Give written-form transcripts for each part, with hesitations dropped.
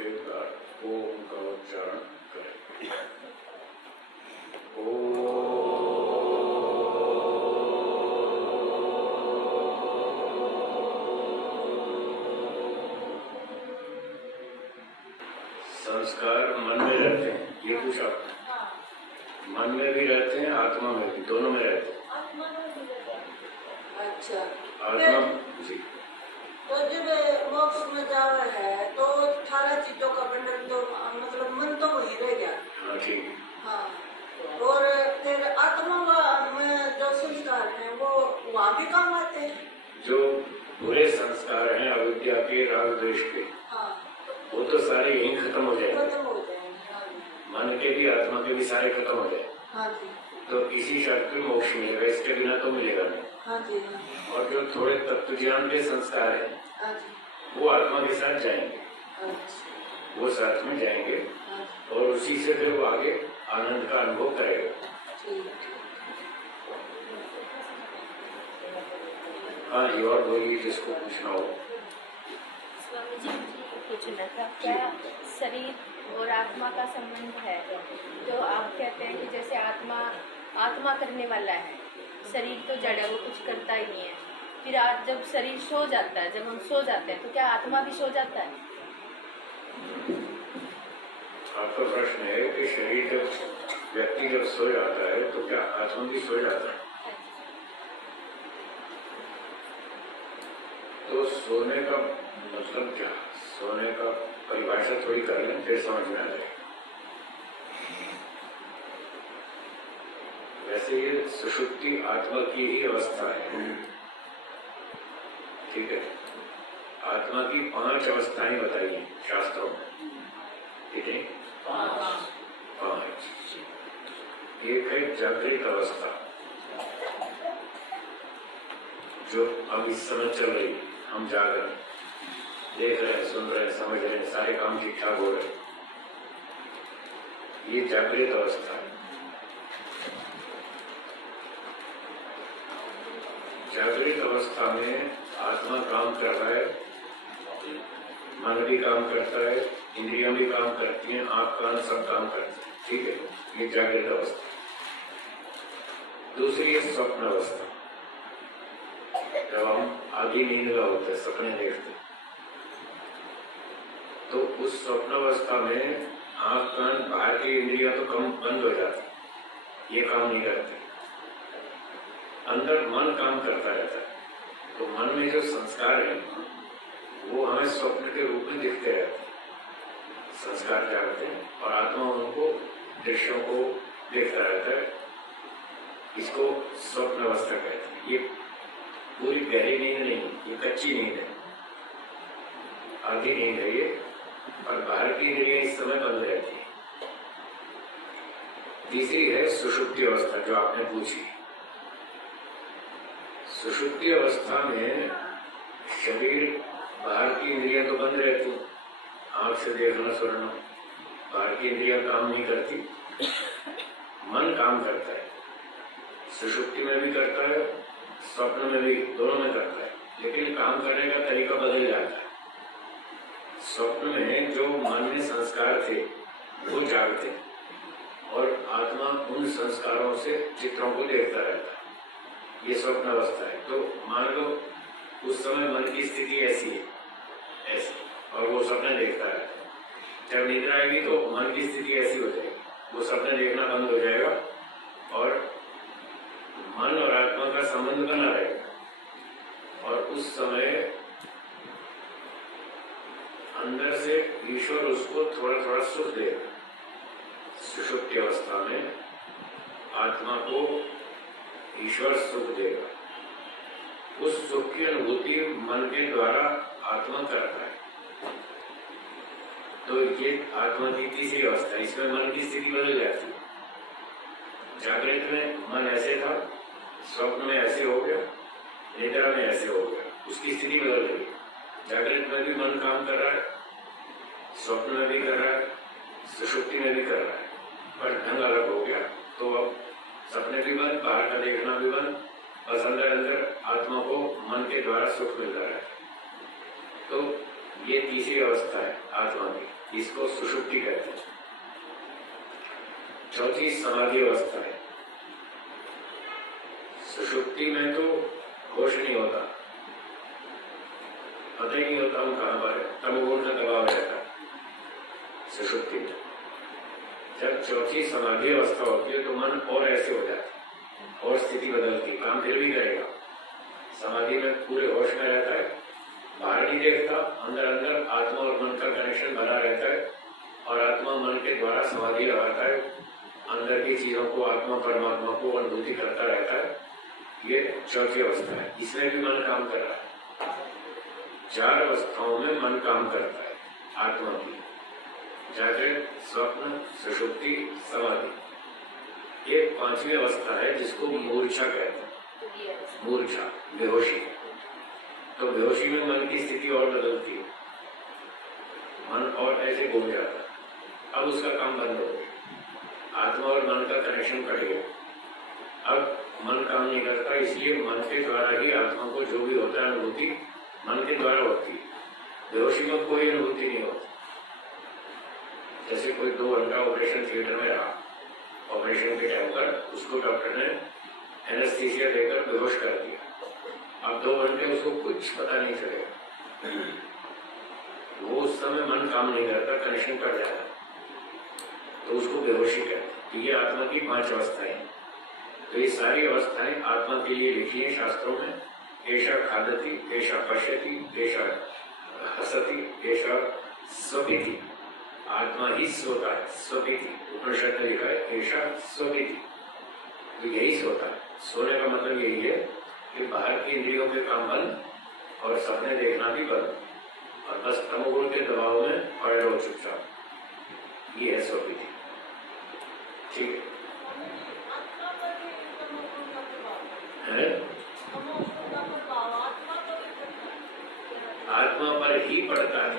एक बार ओम का उच्चारण करें। संस्कार मन में रहते हैं, ये पूछा। मन में भी रहते हैं, आत्मा में भी, दोनों में रहते हैं। अच्छा, आत्मा जी। तो जब मोक्ष में जावा है तो 18 चीजों का बंधन तो मतलब मन तो वही रह गया। हाँ ठीक। हाँ, और फिर आत्मा में जो संस्कार हैं वो वहाँ भी काम आते हैं। जो बुरे संस्कार हैं अविद्या के, राग द्वेष के, हाँ, वो तो सारे यहीं खत्म हो जाएंगे। खत्म हो जाएंगे। हाँ, मन के भी, आत्मा के भी सारे खत्म हो जाए। हाँ जी। तो इसी शर्त पे मोक्ष मिलेगा, इसके बिना तो मिलेगा नहीं। हाँ जी, हाँ। और जो थोड़े तत्व ज्ञान के संस्कार हैं, हाँ जी, वो आत्मा के साथ जाएंगे। अच्छा, वो साथ में जाएंगे। हाँ, और उसी से फिर वो आगे आनंद का अनुभव करेगा। ठीक। हाँ जी, और बोलिए जिसको पूछना हो। स्वामी जी, मुझे पूछना था, क्या शरीर और आत्मा का संबंध है? तो आप कहते हैं कि जैसे आत्मा करने वाला है, शरीर तो जड़ है, वो कुछ करता ही नहीं है। फिर आज जब शरीर सो जाता है, जब हम सो जाते हैं, तो क्या आत्मा भी सो जाता है? आपका प्रश्न है कि शरीर जब व्यक्ति जब सो जाता है तो क्या आत्मा भी सो जाता है? तो सोने का मतलब क्या? सोने का परिभाषा थोड़ी कर लें, फिर समझ में आ जाए। वैसे ये सुषुप्ति आत्मा की ही अवस्था है, ठीक है। आत्मा की 5 अवस्थाएं बताई हैं शास्त्रों में, ठीक है। 5। एक है जागृत अवस्था, जो अब इस समय चल रही, हम जाग रहे हैं, देख रहे हैं, सुन रहे हैं, समझ रहे हैं, सारे काम ठीक ठाक हो रहे हैं, ये जागृत अवस्था है। जागृत अवस्था में आत्मा काम कर रहा है, मन भी काम करता है, इंद्रियां भी काम करती हैं, आंख कान सब काम करते हैं, ठीक है। ये जागृत अवस्था। दूसरी है स्वप्न अवस्था, जब हम आधी नींद में होते हैं, सपने देखते हैं, तो उस स्वप्न अवस्था में आंख कान बाहर की इंद्रियां तो कम बंद हो जाती, ये काम नहीं करते, अंदर मन काम करता रहता है। तो मन में जो संस्कार है वो हमें स्वप्न के रूप में दिखते रहते हैं, संस्कार जागते हैं, और आत्मा उनको दृश्यों को देखता रहता है। इसको स्वप्न अवस्था कहते हैं। ये पूरी गहरी नींद नहीं, ये कच्ची नींद है, आधी नींद है ये, और बाहर की इंद्रियां इस समय बंद रहती है। तीसरी है सुषुप्ति अवस्था, जो आपने पूछी। सुषुप्ति अवस्था में शरीर, बाहर की इंद्रियां तो बंद रहती, आंख से देखना सुनना, बाहर की इंद्रियां काम नहीं करती, मन काम करता है, सुषुप्ति में भी करता है, स्वप्न में भी, दोनों में करता है, लेकिन काम करने का तरीका बदल जाता है। स्वप्न में जो मन में संस्कार थे वो जागते, और आत्मा उन संस्कारों से चित्रों को देखता रहता है, ये स्वप्न अवस्था है। तो मान लो उस समय मन की स्थिति ऐसी है, ऐसी, और वो सपने देखता है। जब निद्रा आएगी तो मन की स्थिति ऐसी हो जाएगी, वो सपने देखना बंद हो जाएगा, और मन और आत्मा का संबंध बना रहेगा। और उस समय अंदर से ईश्वर उसको थोड़ा थोड़ा सुख देगा। सुषुप्ति अवस्था में आत्मा को ईश्वर सुख देगा, उस सुख की अनुभूति मन के द्वारा आत्मा करता है। तो ये आत्मा की तीसरी अवस्था, इसमें मन की स्थिति बदल जाती है। जागृत में मन ऐसे था, स्वप्न में ऐसे हो गया, निद्रा में ऐसे हो गया, उसकी स्थिति बदल गई। जागृत में भी मन काम कर रहा है, स्वप्न में भी कर रहा है, सुषुप्ति में भी कर रहा है, पर ढंग अलग हो गया। तो अब सपने भी बंद, बाहर का देखना भी बंद, बस अंदर अंदर आत्मा को मन के द्वारा सुख मिल रहा है। तो ये तीसरी अवस्था है आत्मा की। इसको सुषुप्ति कहते हैं। चौथी समाधि अवस्था है। सुषुप्ति में तो होश नहीं होता, पता ही नहीं होता हम कहाँ पर है, तमोगुण का दबाव रहता है सुषुप्ति में। जब चौथी समाधि अवस्था होती है तो मन और ऐसे हो जाता है और स्थिति बदलती, काम फिर भी करेगा। समाधि में पूरे होश में रहता है, बाहर नहीं देखता, अंदर अंदर आत्मा और मन का कनेक्शन बना रहता है और आत्मा मन के द्वारा समाधि लगाता है, अंदर की चीजों को, आत्मा परमात्मा को अनुभूति करता रहता है। ये चौथी अवस्था है। इसमें भी मन काम कर रहा है। 4 अवस्थाओं में मन काम करता है आत्मा की, जागृत, स्वप्न, सुषुप्ति, समाधि। एक 5वीं अवस्था है जिसको मूर्छा कहते हैं। मूर्छा, बेहोशी। तो बेहोशी में मन की स्थिति और बदलती है, मन और ऐसे घूम जाता है। अब उसका काम बंद हो गया, आत्मा और मन का कनेक्शन कट गया। अब मन काम नहीं करता, इसलिए मन के द्वारा ही आत्मा को जो भी होता है अनुभूति मन के द्वारा होती है। बेहोशी में कोई अनुभूति नहीं होती। जैसे कोई 2 घंटा ऑपरेशन थिएटर में रहा, ऑपरेशन के टाइम पर उसको डॉक्टर ने एनेस्थीसिया देकर बेहोश कर दिया। अब 2 घंटे उसको कुछ पता नहीं चलेगा, वो उस समय मन काम नहीं करता, कनेक्शन कट जाता, तो उसको बेहोशी कहते हैं। तो ये आत्मा की 5 अवस्थाएं। तो ये सारी अवस्थाएं आत्मा के लिए लिखी है शास्त्रों में। एषा खादति, एषा पश्यति, एषा हसति, एषा स्वपिति। आत्मा ही सोता है, स्वपिति। उपनिषद ने लिखा है एषा स्वपिति, तो यही सोता है। सोने का मतलब यही है कि बाहर की इंद्रियों के काम बंद और सपने देखना भी बंद, और बस तमोगुण के दबाव में पड़े रहो चुपचाप। ये है स्वपिति। ठीक है, आत्मा पर ही पड़ता है।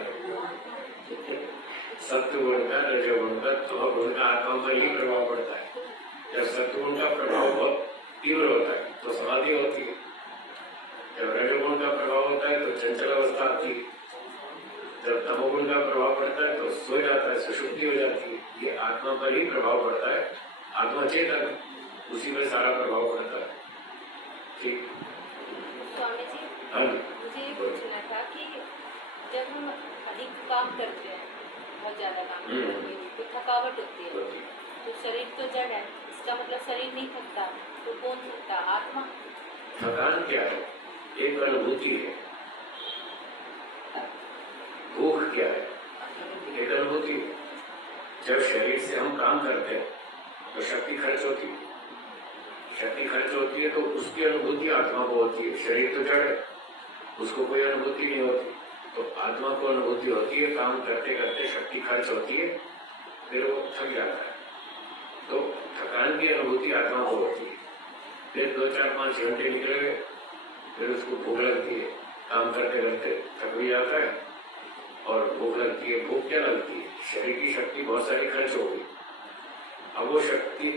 सत्वगुण का, रजोगुण का, तमोगुण का आत्मा पर ही प्रभाव पड़ता है। जब सत्वगुण का प्रभाव बहुत तीव्र होता है तो समाधि होती है। जब रजोगुण का प्रभाव होता है तो चंचल अवस्था आती है। जब तमोगुण का प्रभाव पड़ता है तो सो जाता है, सुषुप्ति हो जाती है। ये आत्मा पर ही प्रभाव पड़ता है। आत्मा चेतन, उसी में सारा प्रभाव पड़ता है। ठीक। स्वामी जी, हाँ, मुझे ये पूछना था कि जब हम अधिक काम करते हैं, बहुत ज्यादा काम करते हैं, तो थकावट होती है, तो शरीर तो जड़ है, इसका मतलब शरीर नहीं थकता, तो कौन थकता? आत्मा। थकान क्या है? एक अनुभूति है। भूख क्या है? एक अनुभूति है। जब शरीर से हम काम करते हैं तो शक्ति खर्च होती है। शक्ति खर्च होती है तो उसकी अनुभूति आत्मा को होती है। शरीर तो जड़ है, उसको कोई अनुभूति नहीं होती। तो आत्मा को अनुभूति होती है, काम करते करते शक्ति खर्च होती है, फिर वो थक जाता है। तो थकान की अनुभूति आत्मा को होती है। फिर 2, 4, 5 घंटे निकल गए, फिर उसको भूख लगती है, काम करते करते थक भी जाता है और भूख लगती है। भूख क्या लगती है? शरीर की शक्ति बहुत सारी खर्च हो गई, अब वो शक्ति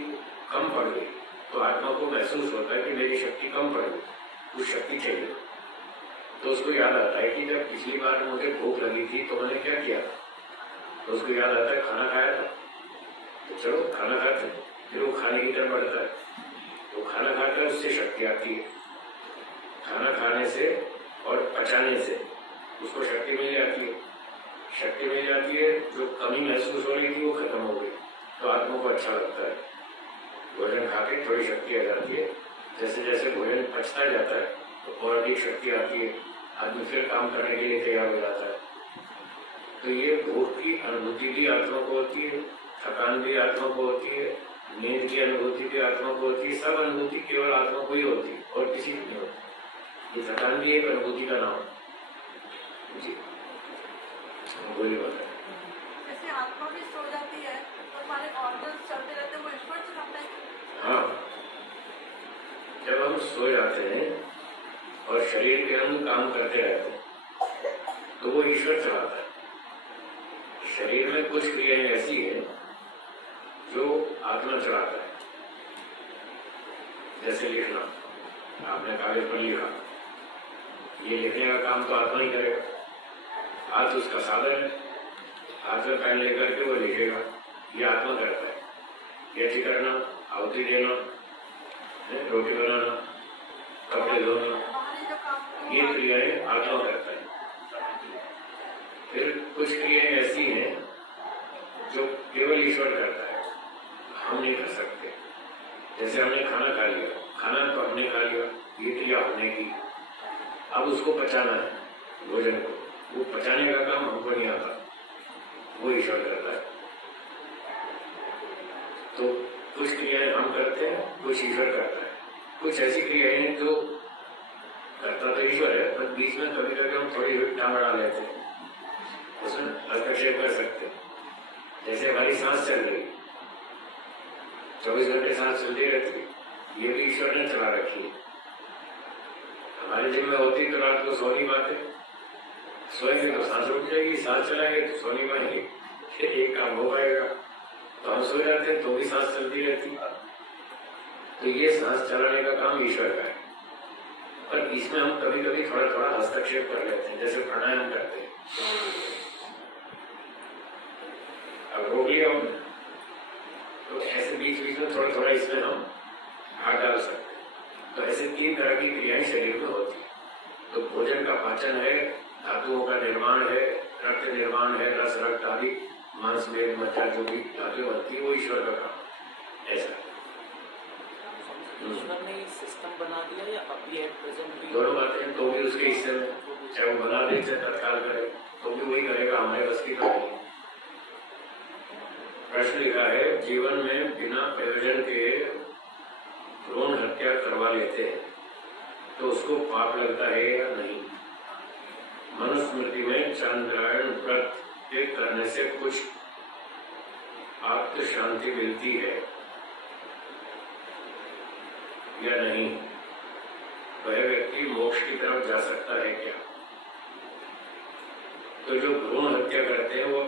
कम पड़ गई, तो आत्मा को महसूस होता है कि मेरी शक्ति कम पड़ गई, कुछ शक्ति चाहिए। तो उसको याद आता है कि जब पिछली बार मुझे भूख लगी थी तो मैंने क्या किया, तो उसको याद आता है खाना खाया था, तो चलो खाना खाते। फिर वो खाने की तरफ बढ़ता है, तो खाना खाता है, उससे शक्ति आती है। खाना खाने से और पचाने से उसको शक्ति मिल जाती है। शक्ति मिल जाती है, जो कमी महसूस हो रही थी वो खत्म हो गई, तो आत्मा को अच्छा लगता है। भोजन खा के थोड़ी शक्ति आ जाती है। जैसे जैसे भोजन पचता जाता है तो और अधिक शक्ति आती है, आदमी फिर काम करने के लिए तैयार हो जाता है। तो ये भूख की अनुभूति भी आत्मा को होती है, थकान भी आत्मा को होती है, नींद की अनुभूति भी आत्मा को होती है। सब अनुभूति केवल आत्मा को ही होती है और किसी की नहीं होती। ये थकान भी एक अनुभूति का नाम है। जी बोलिए। बताए जैसे आत्मा भी सो जाती है तो हमारे ऑर्गन्स चलते रहते हैं, वो ईश्वर चलाता है। हाँ, जब हम सो जाते हैं और शरीर के अंग काम करते रहते हैं तो वो ईश्वर चलाता है। शरीर में कुछ क्रियाएं ऐसी है जो आत्मा चलाता है। जैसे लिखना, आपने कागज पर लिखा, ये लिखने का काम तो आत्मा ही करेगा। हाथ उसका साधन है, हाथ में पेन लेकर के वो लिखेगा, ये आत्मा करता है। यज्ञ करना, आहुति देना, रोटी बनाना, कपड़े धोना, ये क्रियाएं आत्मा करता है। फिर कुछ क्रियाएं ऐसी हैं जो केवल ईश्वर करता है, हम नहीं कर सकते। जैसे हमने खाना खा लिया, खाना तो हमने खा लिया, ये क्रिया हमने की, अब उसको पचाना है भोजन को, वो पचाने का काम हमको नहीं आता, वो ईश्वर करता है। तो कुछ क्रियाएं हम करते हैं, कुछ ईश्वर करता है। कुछ ऐसी क्रियाएं हैं जो करता तो ईश्वर है, पर बीच में कभी कभी हम थोड़ी टांग अड़ा लेते हैं, उसमें हस्तक्षेप कर सकते हैं। जैसे हमारी सांस चल रही, 24 घंटे सांस चलती रहती है, ये भी ईश्वर ने चला रखी है। हमारे जिम में होती तो रात को सो नहीं पाते, सोएंगे तो सांस रुक जाएगी, सांस चलाएंगे तो सो नहीं पाएंगे, एक काम हो पाएगा, तो हम सो जाते हैं तो भी सांस चलती रहती। तो ये सांस चलाने का काम ईश्वर का है, पर इसमें हम कभी कभी थोड़ा थोड़ा हस्तक्षेप कर लेते हैं, जैसे प्राणायाम करते हैं। अब रोक लिया हमने, तो ऐसे बीच बीच में थोड़ा थोड़ा इसमें हम हाथ डाल सकते हैं। तो ऐसे 3 तरह की क्रियाएं शरीर में होती है। तो भोजन का पाचन है, धातुओं का निर्माण है, रक्त निर्माण है, रस रक्त आदि मांस मेद मज्जा जो भी धातुएं बनती है वो ईश्वर का काम। ऐसा ईश्वर ने सिस्टम बना दिया या अभी एट प्रेजेंट दोनों बातें, तो भी उसके हिस्से में, चाहे वो बना दे चाहे तत्काल करे, तो भी वही करेगा, हमारे बस की कहानी। प्रश्न लिखा है, जीवन में बिना प्रयोजन के भ्रूण हत्या करवा लेते हैं तो उसको पाप लगता है या नहीं? मनुस्मृति में चंद्रायण व्रत के करने से कुछ आत्म शांति मिलती है या नहीं? वह व्यक्ति मोक्ष की तरफ जा सकता है क्या? तो जो भ्रूण हत्या करते हैं वो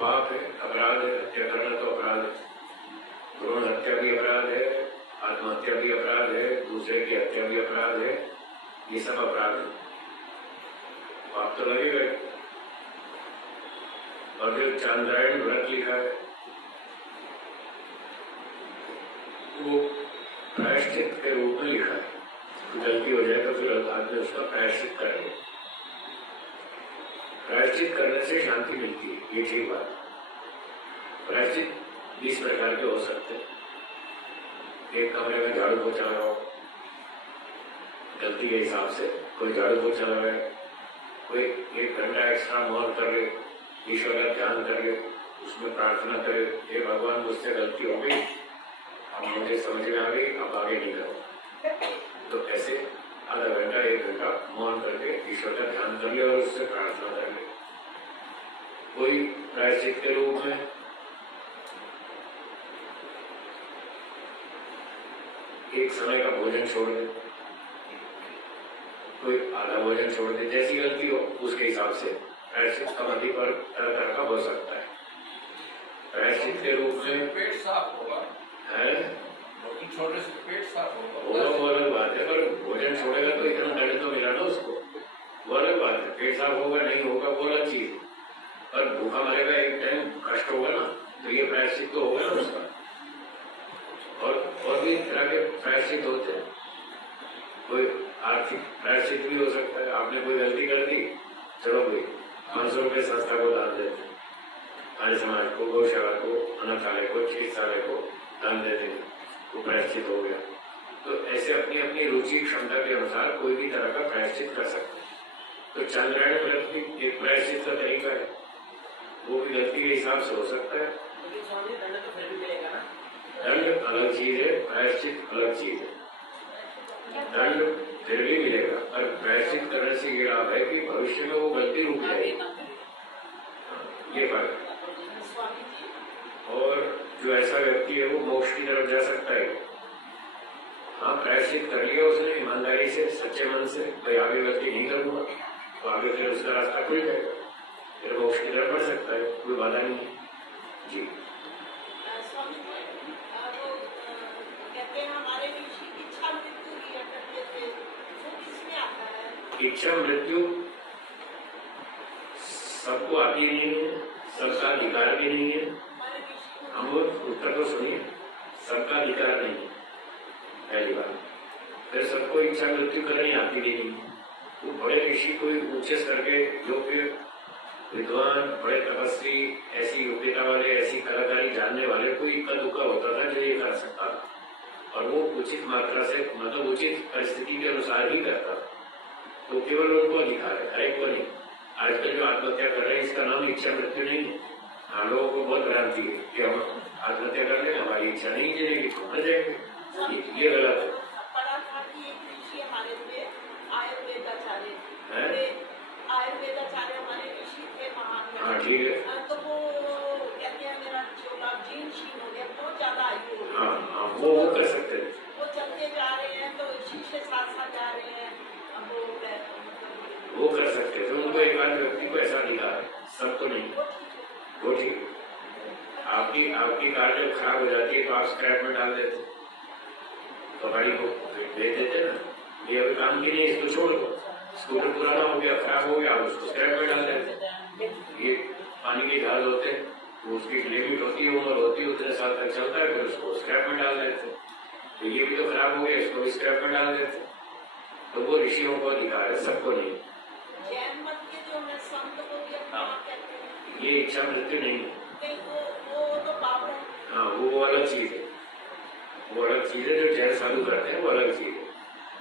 पाप है, अपराध है। हत्या करना तो अपराध है, भ्रूण हत्या भी अपराध है, आत्महत्या भी अपराध है, दूसरे की हत्या भी अपराध है, ये सब अपराध है, पाप तो लगेगा। और जो चंद्रायण व्रत लिखा है वो प्रायश्चित के रूप में लिखा है। गलती हो जाए तो फिर आदमी उसका प्रायश्चित करेंगे। प्रायश्चित करने से शांति मिलती है, ये ठीक बात। प्रायश्चित 20 प्रकार के हो सकते हैं। एक कमरे में झाड़ू पोछा लगाओ, गलती के हिसाब से कोई झाड़ू पोछा लगाए, कोई 1 घंटा एक्स्ट्रा मौन कर ले, ईश्वर का ध्यान कर ले, उसमें प्रार्थना करे, हे भगवान मुझसे गलती हो गई, अब मुझे समझ में आ गई, अब आगे नहीं करो। तो ऐसे आधा घंटा 1 घंटा मौन करके ईश्वर का ध्यान कर ले और उससे प्रार्थना कर ले। कोई प्रायश्चित के रूप में एक समय का भोजन छोड़ दे, कोई आधा भोजन छोड़ दे, जैसी गलती हो उसके हिसाब से प्रायश्चित का अधिक और तरह का हो सकता है। प्रायश्चित के रूप में पेट साफ होगा है, छोटे से पेट साफ वो अलग बात है, पर भोजन छोड़ेगा तो इतना दर्द तो मिला ना उसको, वो अलग बात है। पेट साफ होगा नहीं होगा वो अलग चीज, पर भूखा मरेगा एक टाइम कष्ट होगा ना, तो ये प्रायश्चित तो होगा ना उसका। और भी तरह के प्रायश्चित होते हैं। कोई आर्थिक प्रायश्चित भी हो सकता है, आपने कोई गलती कर दी, चलो भाई 500 रुपये संस्था को दान देते हैं, आर्य समाज को, गौशाला को, अनाथालय को, चिकित्सालय को दान देते हैं, वो प्रायश्चित हो गया। तो ऐसे अपनी अपनी रुचि क्षमता के अनुसार कोई भी तरह का प्रायश्चित कर सकते हैं। तो चंद्रायण व्रत भी एक प्रायश्चित का तरीका है, वो भी गलती के हिसाब से हो सकता है। दंड तो फिर भी मिलेगा ना? दंड अलग चीज है, प्रायश्चित अलग चीज है। दंड फिर भी मिलेगा, पर प्रायश्चित करने से ये लाभ है कि भविष्य में वो गलती रुक जाएगी, ये फर्क। और जो ऐसा व्यक्ति है वो मोक्ष की तरफ जा सकता है। हाँ, प्रायश्चित कर लिया उसने ईमानदारी से, सच्चे मन से, भाई आगे गलती नहीं करूंगा, तो आगे फिर उसका रास्ता खुल जाएगा, फिर मोक्ष की तरफ बढ़ सकता है, कोई बाधा नहीं है जी। स्वामी जी, आप कहते हैं हमारे ऋषि इच्छा मृत्यु लिया करते थे, वो किसमें आता है? इच्छा मृत्यु सबको आती नहीं है, सबका अधिकार मृत्यु करनी आती नहीं। वो बड़े ऋषि कोई ऊंचे स्तर के योग्य विद्वान, बड़े तपस्वी, ऐसी योग्यता वाले, ऐसी कलाकारी जानने वाले कोई इक्का दुक्का होता था जो ये कर सकता था, और वो उचित मात्रा से, मतलब उचित परिस्थिति के अनुसार ही करता था। तो केवल उनको अधिकार है, हर एक को नहीं। आजकल जो आत्महत्या कर रहे हैं इसका नाम इच्छा मृत्यु नहीं है। हाँ, लोगों को बहुत भ्रांति है कि हम आत्महत्या कर लेंगे, हमारी इच्छा नहीं जिएगी तो मर जाएंगे, ये गलत है। पढ़ा था कि एक ऋषि हमारे थे, आयुर्वेदाचार्य थे, आयुर्वेदाचार्य हमारे ऋषि थे महान। हाँ ठीक है। तो वो कहते हैं मेरा छोटा जीन शीन हो गया, बहुत ज्यादा आयु हो गई। हाँ, वो कर सकते हैं। वो चलते जा रहे हैं तो शीशे साथ साथ जा रहे हैं। अब वो कर सकते हैं, तो उनको एक आध व्यक्ति को ऐसा दिखा है, सबको नहीं। वो ठीक है। आपकी कार जब खराब हो जाती है तो आप स्क्रैप में डाल देते, तो गाड़ी को दे देते ना, ये अभी काम की नहीं, इसको छोड़ दो। स्कूटर पुराना हो गया, खराब हो गया, आप उसको स्क्रैप में डाल देते। ये पानी के जहाज होते हैं, तो उसकी लिमिट होती है, उम्र होती है, उतने साल तक चलता है, फिर उसको स्क्रैप में डाल देते। तो ये भी तो खराब हो गया, इसको भी स्क्रैप में डाल देते। तो वो ऋषियों को अधिकार है, सबको नहीं। जैन मत के जो है संत को भी अपना कहते हैं, ये इच्छा मृत्यु नहीं है। नहीं वो तो पाप है। हाँ, वो अलग चीज है, वो अलग चीज है। जो जैन साधु करते हैं वो अलग चीज है,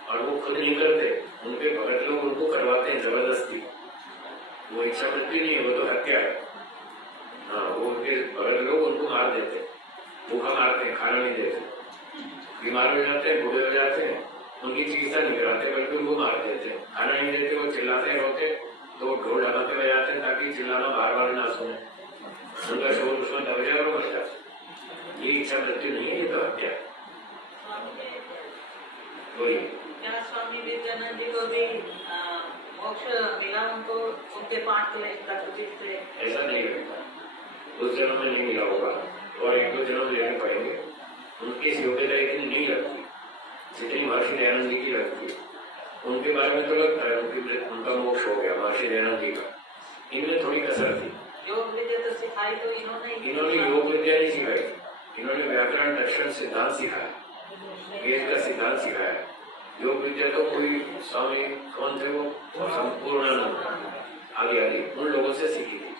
और वो खुद नहीं करते, उनके भगत लोग उनको करवाते हैं जबरदस्ती। वो इच्छा मृत्यु नहीं है, वो तो हत्या है। हाँ, वो उनके भगत लोग उनको मार देते हैं, भूखा मारते हैं, खाना नहीं देते, बीमार हो जाते हैं, बूढ़े हो जाते हैं, उनकी चिकित्सा नहीं कराते, बल्कि उनको मार देते हैं, खाना नहीं देते, वो चिल्लाते हैं, रोते, तो ढोल ढमाते हुए जाते हैं ताकि चिल्लाना बार बार ना सुने, उनका शोर उसमें दब जाए और मर जाए। ये इच्छा मृत्यु नहीं है, ये तो हत्या है। वही क्या स्वामी विवेकानंद जी को भी मोक्ष मिला, उनको उनके पाठ को थे? ऐसा नहीं होता, उस जन्म में नहीं मिला होगा, और एक दो जन्म लेने पड़ेंगे। उनकी योग्यता इतनी नहीं लगती जितनी महर्षि दयानंद जी की लगती है। उनके बारे में तो लगता है उनका मोक्ष हो गया महर्षि दयानंद जी का, इनमें थोड़ी कसर थी। योग विद्या तो सिखाई तो इन्होंने योग विद्या नहीं सिखाई, इन्होंने व्याकरण, दर्शन, सिद्धांत सिखाया, वेद का सिद्धांत सिखाया। योग विद्या तो कोई स्वामी कौन थे, वो संपूर्णानंद आदि आदि उन लोगों से सीखी थी।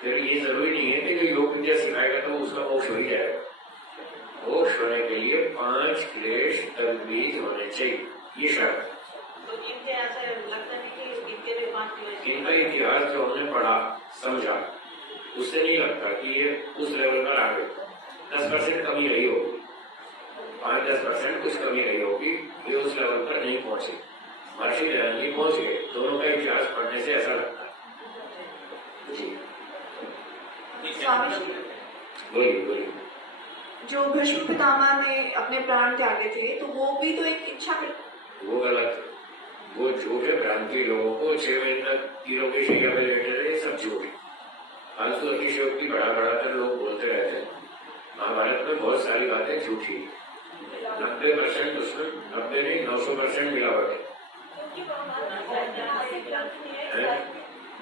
फिर ये जरूरी नहीं है कि जो योग विद्या सिखाएगा तो उसका मोक्ष हो ही जाएगा। मोक्ष होने के लिए 5 क्लेश तद्बीज होने चाहिए, ये शर्त। तो इनके ऐसे लगता नहीं कि इनके भी 5 क्लेश? इनका इतिहास जो हमने पढ़ा समझा, उससे नहीं लगता कि ये उस लेवल पर आ गए। 10% कमी रही होगी, 5-10% कुछ कमी रही होगी, ये उस लेवल पर नहीं पहुंचे। महर्षि दयानंद जी पहुंच गए, दोनों का इतिहास पढ़ने से ऐसा लगता है। जी स्वामी जी, बोलिए। जो भीष्म पितामह ने अपने प्राण त्यागे थे, तो वो भी तो एक इच्छा में, वो गलत है, वो झूठे भ्रांति। लोगों को 6 महीने तक तीरों की शैया में लेटे रहे, सब झूठ। फालतू अतिशयोक्ति बढ़ा लोग बोलते रहते हैं। महाभारत में बहुत सारी बातें झूठी, 90% उसमें, 90 नहीं 900% मिलावट है। क्योंकि ऐतिहासिक ग्रंथ नहीं है,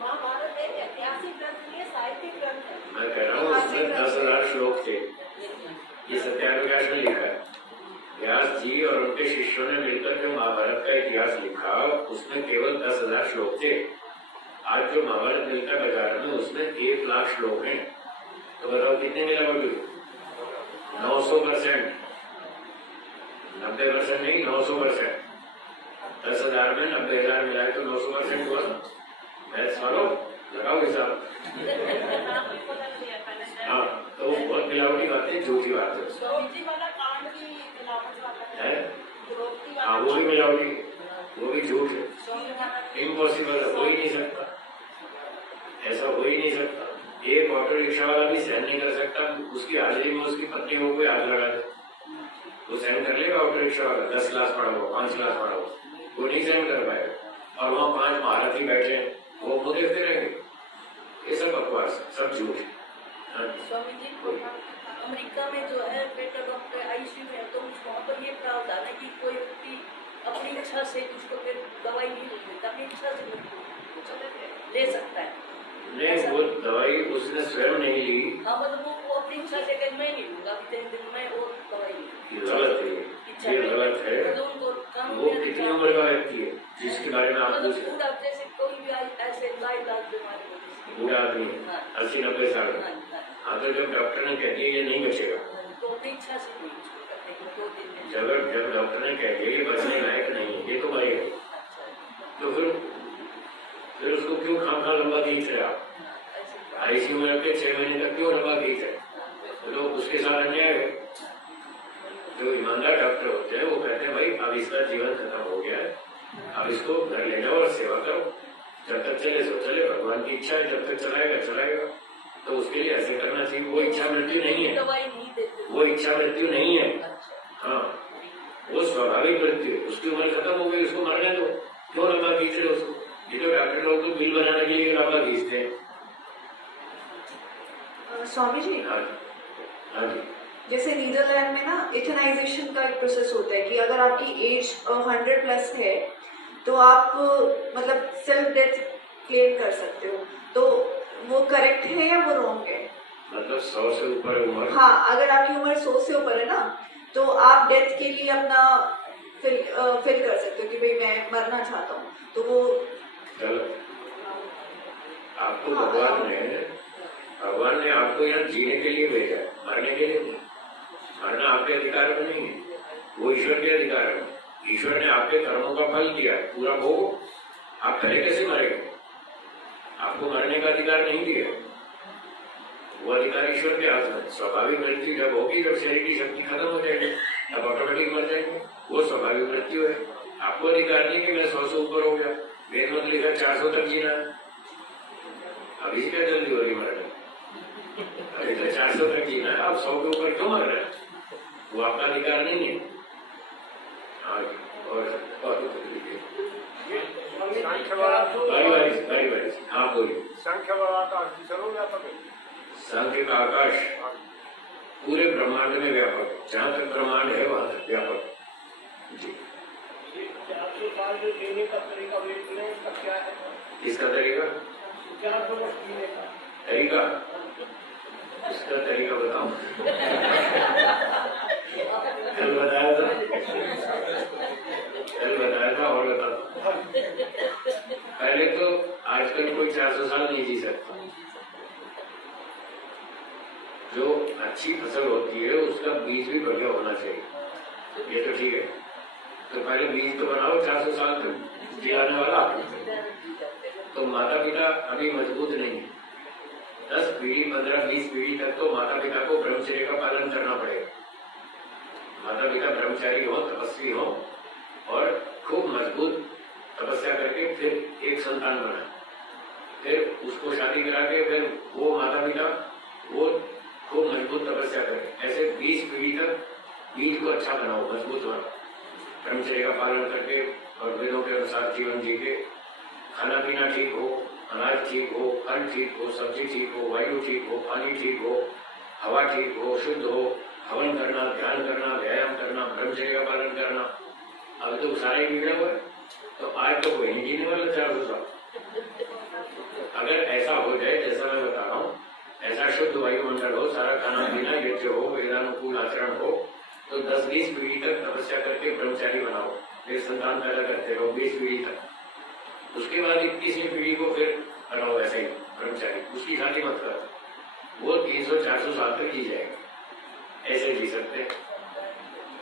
महाभारत एक ऐतिहासिक ग्रंथ नहीं है, साहित्यिक ग्रंथ है। मैं कह रहा हूँ उसमें 10,000 श्लोक थे, ये सत्याग्रह में लिखा है। व्यास जी और उनके शिष्यों ने मिलकर जो महाभारत का इतिहास लिखा, उसमें केवल 10,000 श्लोक थे। आज जो महाभारत मिलता है बाजार में, उसमें 1 लाख श्लोक हैं। तो बताओ कितने मिलावट हुई? 900%, 90% नहीं, 900%। 10,000 में 90,000 मिलाए तो 900% हुआ ना। मैथ्स वालों लगाओ हिसाब। हाँ, तो बहुत मिलावटी बातें, झूठी बात है। द्रौपदी वाला कांड भी मिलावट वाला है। द्रौपदी हाँ, वो भी मिलावटी, वो भी झूठ है, इम्पॉसिबल है, हो ही नहीं सकता, ऐसा हो ही नहीं सकता। एक ऑटो रिक्शा वाला भी सहन नहीं कर सकता उसकी हाजिरी में उसकी पत्नी को कोई आग लगा दे, वो सहन कर लेगा? ऑटो रिक्शा वाला 10 क्लास पढ़ा हुआ, 5 क्लास पढ़ा हुआ, वो नहीं सहन कर पाएगा। और वहाँ 5 महारथी बैठे हैं, वो मुँह देखते रहेंगे। ये सब बकवास, सब झूठ। स्वामी जी, अमेरिका में जो है बेटा डॉक्टर आईसीयू में, तो वहाँ पर ये प्रावधान है कि कोई व्यक्ति अपनी इच्छा से उसको फिर दवाई नहीं ले सकता, अपनी इच्छा से ले सकता है। नहीं, वो दवाई उसने स्वयं नहीं ली। हाँ, मतलब वो अपनी इच्छा से कहीं मैं नहीं लूंगा, अभी 3 दिन में और दवाई ये गलत है, ये गलत है। वो कितनी उम्र का है? बूढ़ा आदमी हाँ। 80-90 साल हाँ, का। हाँ। हाँ तो जब डॉक्टर ने कह दिया ये नहीं बचेगा, तो अपनी इच्छा से कोई उसको करने की 2 दिन में जब डॉक्टर ने कह दिया ये बचने लायक नहीं है, ये तो मरेगा, तो फिर उसको क्यों खामखा लंबा खींच रहे आप? आईसीयू में रखे 6 महीने तक क्यों लंबा खींच रहे? तो उसके साथ अन्याय है। जो ईमानदार डॉक्टर होते हैं वो कहते हैं भाई अब इसका जीवन खत्म हो गया है, अब इसको घर ले जाओ और सेवा करो, जब तक चले सो चले, भगवान की इच्छा है, जब तक चलाएगा। तो उसके लिए ऐसे करना चाहिए। वो इच्छा मृत्यु नहीं है, दवाई नहीं देते। वो इच्छा मृत्यु नहीं है। अच्छा। हाँ, वो स्वाभाविक मृत्यु, उसकी उम्र खत्म हो गई, उसको मरने दो, क्यों लंबा खींच रहे उसको? ये तो डॉक्टर लोग तो बिल बनाने के लिए लंबा खींचते हैं। स्वामी जी, हाँ जी, जैसे नीदरलैंड में ना इथेनाइजेशन का एक प्रोसेस होता है कि अगर आपकी एज 100+ है तो आप मतलब सेल्फ डेथ क्लेम कर सकते हो, तो वो करेक्ट है या वो रॉन्ग है? मतलब 100 से ऊपर उम्र। हाँ, अगर आपकी उम्र 100 से ऊपर है ना तो आप डेथ के लिए अपना फिल कर सकते हो कि भाई मैं मरना चाहता हूँ, तो वो चलो, आपको भगवान ने आपको यहाँ जीने के लिए भेजा है, मरने के लिए नहीं। मरना आपके अधिकार में नहीं है, वो ईश्वर के अधिकार में। ईश्वर ने आपके कर्मों का फल दिया, पूरा भोगो। आप पहले कैसे मरेंगे? आपको मरने का अधिकार नहीं दिया, वो अधिकार ईश्वर के हाथ में। स्वाभाविक मृत्यु जब होगी, जब शरीर की शक्ति खत्म हो जाएगी, तब ऑटोमेटिक मर जाएंगे, वो स्वाभाविक मृत्यु है। आपको अधिकार नहीं कि मैं 100 से ऊपर हो गया, वेद में लिखा 400 तक जीना है। अभी क्या जल्दी हो रही मरने? अभी तो 400 तक जीना है, आप 100 के ऊपर क्यों मर रहे हैं? वो आपका अधिकार नहीं है। हाँ, और हाँ बोलिए। संख्य का आकाश पूरे ब्रह्मांड में व्यापक है, जहाँ तक ब्रह्मांड है वहां तक व्यापक। जी, इसका तरीका इसका तरीका बताओ। कल बताया था और बताता। पहले तो आजकल कोई 400 साल नहीं जी सकता। जो अच्छी फसल होती है उसका बीज भी बढ़िया होना चाहिए, ये तो ठीक है। तो पहले बीज तो बनाओ 400 साल तक जिलाने वाला। तो माता पिता अभी मजबूत नहीं है, 10 पीढ़ी 15-20 पीढ़ी तक तो माता पिता को ब्रह्मचर्य का पालन करना पड़ेगा। माता पिता ब्रह्मचारी हो, तपस्वी हो और खूब मजबूत तपस्या करके फिर एक संतान बना, फिर उसको शादी करा के फिर वो माता पिता वो खूब मजबूत तपस्या करें। ऐसे 20 पीढ़ी तक बीज को अच्छा बनाओ, मजबूत बनाओ, ब्रह्मचर्य का पालन करके और वेदों के अनुसार जीवन जी के। खाना पीना ठीक हो, अनाज ठीक हो, फल ठीक हो, सब्जी ठीक हो, वायु ठीक हो, पानी ठीक हो, हवा ठीक हो, शुद्ध हो, हवन करना, ध्यान करना, व्यायाम करना, ब्रह्मचर्य का पालन करना। अब तो सारे बिगड़े हुए, तो आज तो कोई नहीं जीने वाला 400 साल। अगर ऐसा हो जाए जैसा मैं बता रहा हूँ, ऐसा शुद्ध वायुमंडल हो, सारा खाना पीना यज्ञ हो, वेदानुकूल आचरण हो, तो 10-20 पीढ़ी तक तपस्या करके ब्रह्मचारी बनाओ, फिर संतान पैदा करते रहो 20 पीढ़ी तक। उसके बाद 21वीं पीढ़ी को फिर बनाओ ऐसे ही ब्रह्मचारी, उसकी शादी मत कर, वो 300-400 साल तक जी जाएगा। ऐसे जी सकते हैं,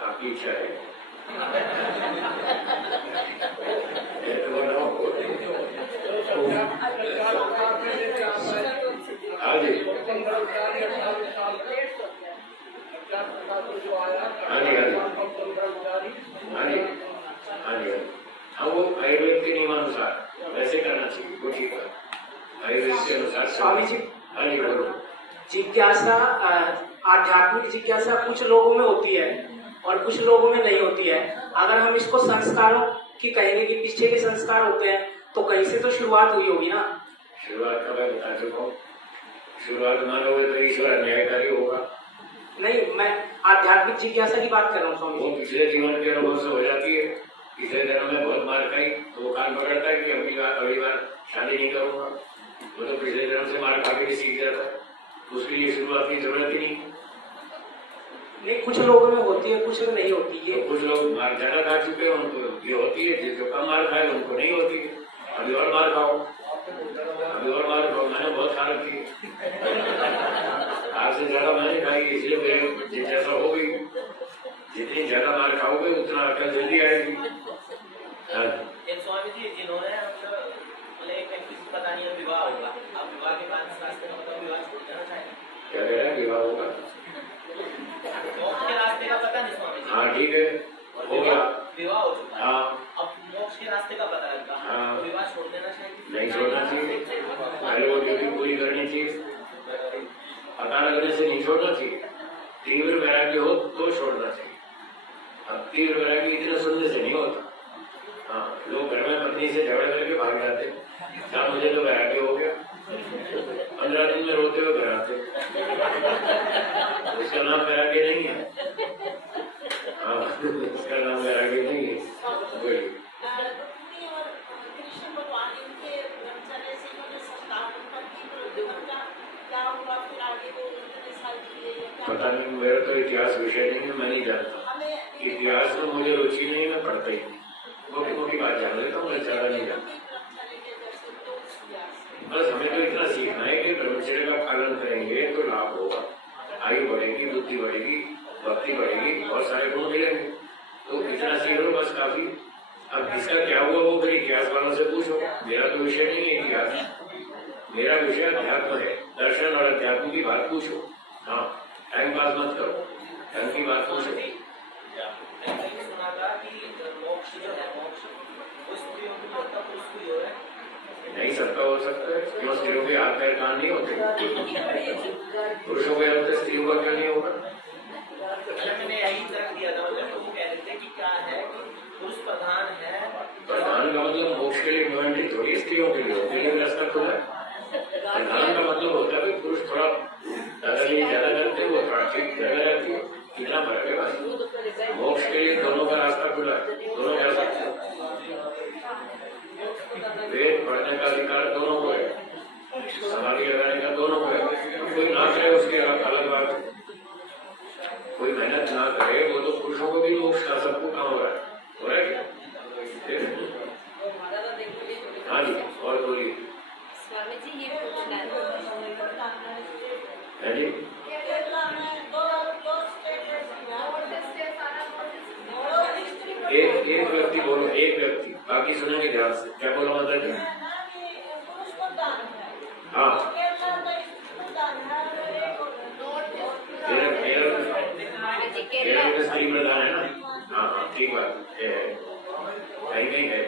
आपकी इच्छा है। हाँ जी, हाँ वो आयुर्वेद के नियमानुसार वैसे करना चाहिए, वो ठीक है। आयुर्वेद के अनुसार। स्वामी जी, हाँ जी बोलो। जिज्ञासा, आध्यात्मिक जिज्ञासा कुछ लोगों में होती है और कुछ लोगों में नहीं होती है। अगर हम इसको संस्कारों की कहेंगे कि पीछे के संस्कार होते हैं, तो कहीं से तो शुरुआत हुई होगी ना। शुरुआत का मैं बता चुका हूँ, शुरुआत मानोगे तो ईश्वर अन्यायकारी होगा। नहीं, मैं आध्यात्मिक जिज्ञासा की बात कर रहा हूँ स्वामी। वो पिछले जीवन के अनुभव से हो जाती है। पिछले जन्म में बहुत मार खाई तो वो कान पकड़ता है कि अगली बार शादी नहीं करूंगा। वो तो पिछले जन्म से मार खा के भी सीख जाता है, उसके लिए शुरुआत की जरूरत ही नहीं। नहीं, कुछ लोगों में होती है, कुछ में नहीं होती है। तो कुछ लोग मार ज्यादा खा चुके हैं, उनको ये होती है, जिसको कम मार खाए उनको नहीं होती है। अभी और मार खाओ। अभी और मार खाओ, मैंने बहुत खा रखी है। आपसे ज्यादा मैंने खाई, इसलिए मेरे जिज्ञासा हो गई। जितनी ज्यादा मार खाओगे उतना अकल जल्दी आएगी। हाँ। स्वामी जी, जिन्होंने मतलब एक व्यक्ति को पता नहीं है विवाह होगा, अब विवाह के बाद इस रास्ते का मतलब विवाह छोड़ देना चाहिए? क्या कह रहा है? विवाह होगा? मोक्ष के रास्ते का पता नहीं स्वामी जी। हाँ ठीक है, हो गया, विवाह हो चुका है। हाँ। अब मोक्ष के रास्ते का पता लगा, हाँ। तो विवाह छोड़ देना चाहिए? नहीं छोड़ना चाहिए, पहले वो ड्यूटी पूरी करनी चाहिए। पता लगने से नहीं छोड़ना चाहिए। तीव्र वैराग्य हो तो छोड़ना चाहिए। अब तीव्र वैराग्य इतना सुनने से नहीं होता। हाँ, लोग घर में पत्नी से झगड़ा करके भाग जाते, क्या मुझे तो वैराग्य हो गया, 15 दिन में रोते हुए घर आते, उसका नाम वैराग्य नहीं है। हाँ, उसका नाम वैराग्य नहीं है। रुक्मिणी और कृष्ण भगवान इनके ब्रह्मचर्य से इन्होंने संस्थापन कर दी, तो उनका क्या हुआ फिर आगे वो इतने साल जिए या क्या? पता नहीं, मेरा तो इतिहास विषय नहीं है, मैं नहीं जानता। हमें इतिहास में मुझे रुचि नहीं है, मैं पढ़ता ही नहीं। मोटी मोटी बात जान लेता हूँ, मैं ज्यादा नहीं जानता। बस हमें तो इतना सीखना है कि ब्रह्मचर्य का पालन करेंगे तो लाभ होगा, आयु बढ़ेगी, बुद्धि बढ़ेगी, भक्ति बढ़ेगी, बहुत सारे गुण मिलेंगे। तो इतना सीख लो बस काफी। अब इसका क्या हुआ वो फिर इतिहास वालों से पूछो, मेरा तो विषय नहीं है इतिहास, मेरा विषय अध्यात्म है। दर्शन और अध्यात्म की बात पूछो। हाँ, टाइम पास मत करो, धन की बात पूछो। मैंने सुना था कि मोक्ष जो है, मोक्ष वो स्त्रियों को होता है, पुरुष को हो है। नहीं, सबका हो सकता है, क्यों? स्त्रियों के हाथ पैर कान नहीं होते, पुरुषों के होते, स्त्रियों का क्यों नहीं होगा? मैंने यही तर्क दिया था, मतलब वो कह रहे थे कि क्या है कि पुरुष प्रधान है। प्रधान का मतलब मोक्ष के लिए इन्वेंटरी थोड़ी स्त्रियों के लिए होती है, रास्ता खुला है। प्रधान का मतलब होता है कि पुरुष थोड़ा ज्यादा करते हैं, वो थोड़ा ठीक ज्यादा रहती है, कितना फर्क है भाई। मोक्ष के लिए दोनों का रास्ता खुला है, दोनों जा सकते हैं। वेद पढ़ने का अधिकार दोनों को है, समाधि लगाने का दोनों को है। कोई ना करे उसकी अलग बात है, कोई मेहनत ना करे वो तो पुरुषों को भी मोक्ष का सबको काम हो रहा है क्या? हाँ जी, और बोलिए। स्वामी जी, ये पूछना है जी, एक व्यक्ति बोलो, एक व्यक्ति, बाकी सुनेंगे ध्यान से। क्या बोलो मतलब जी? हाँ, केरल में स्त्री प्रधान है ना? हाँ हाँ, ठीक बात है, कहीं कहीं है।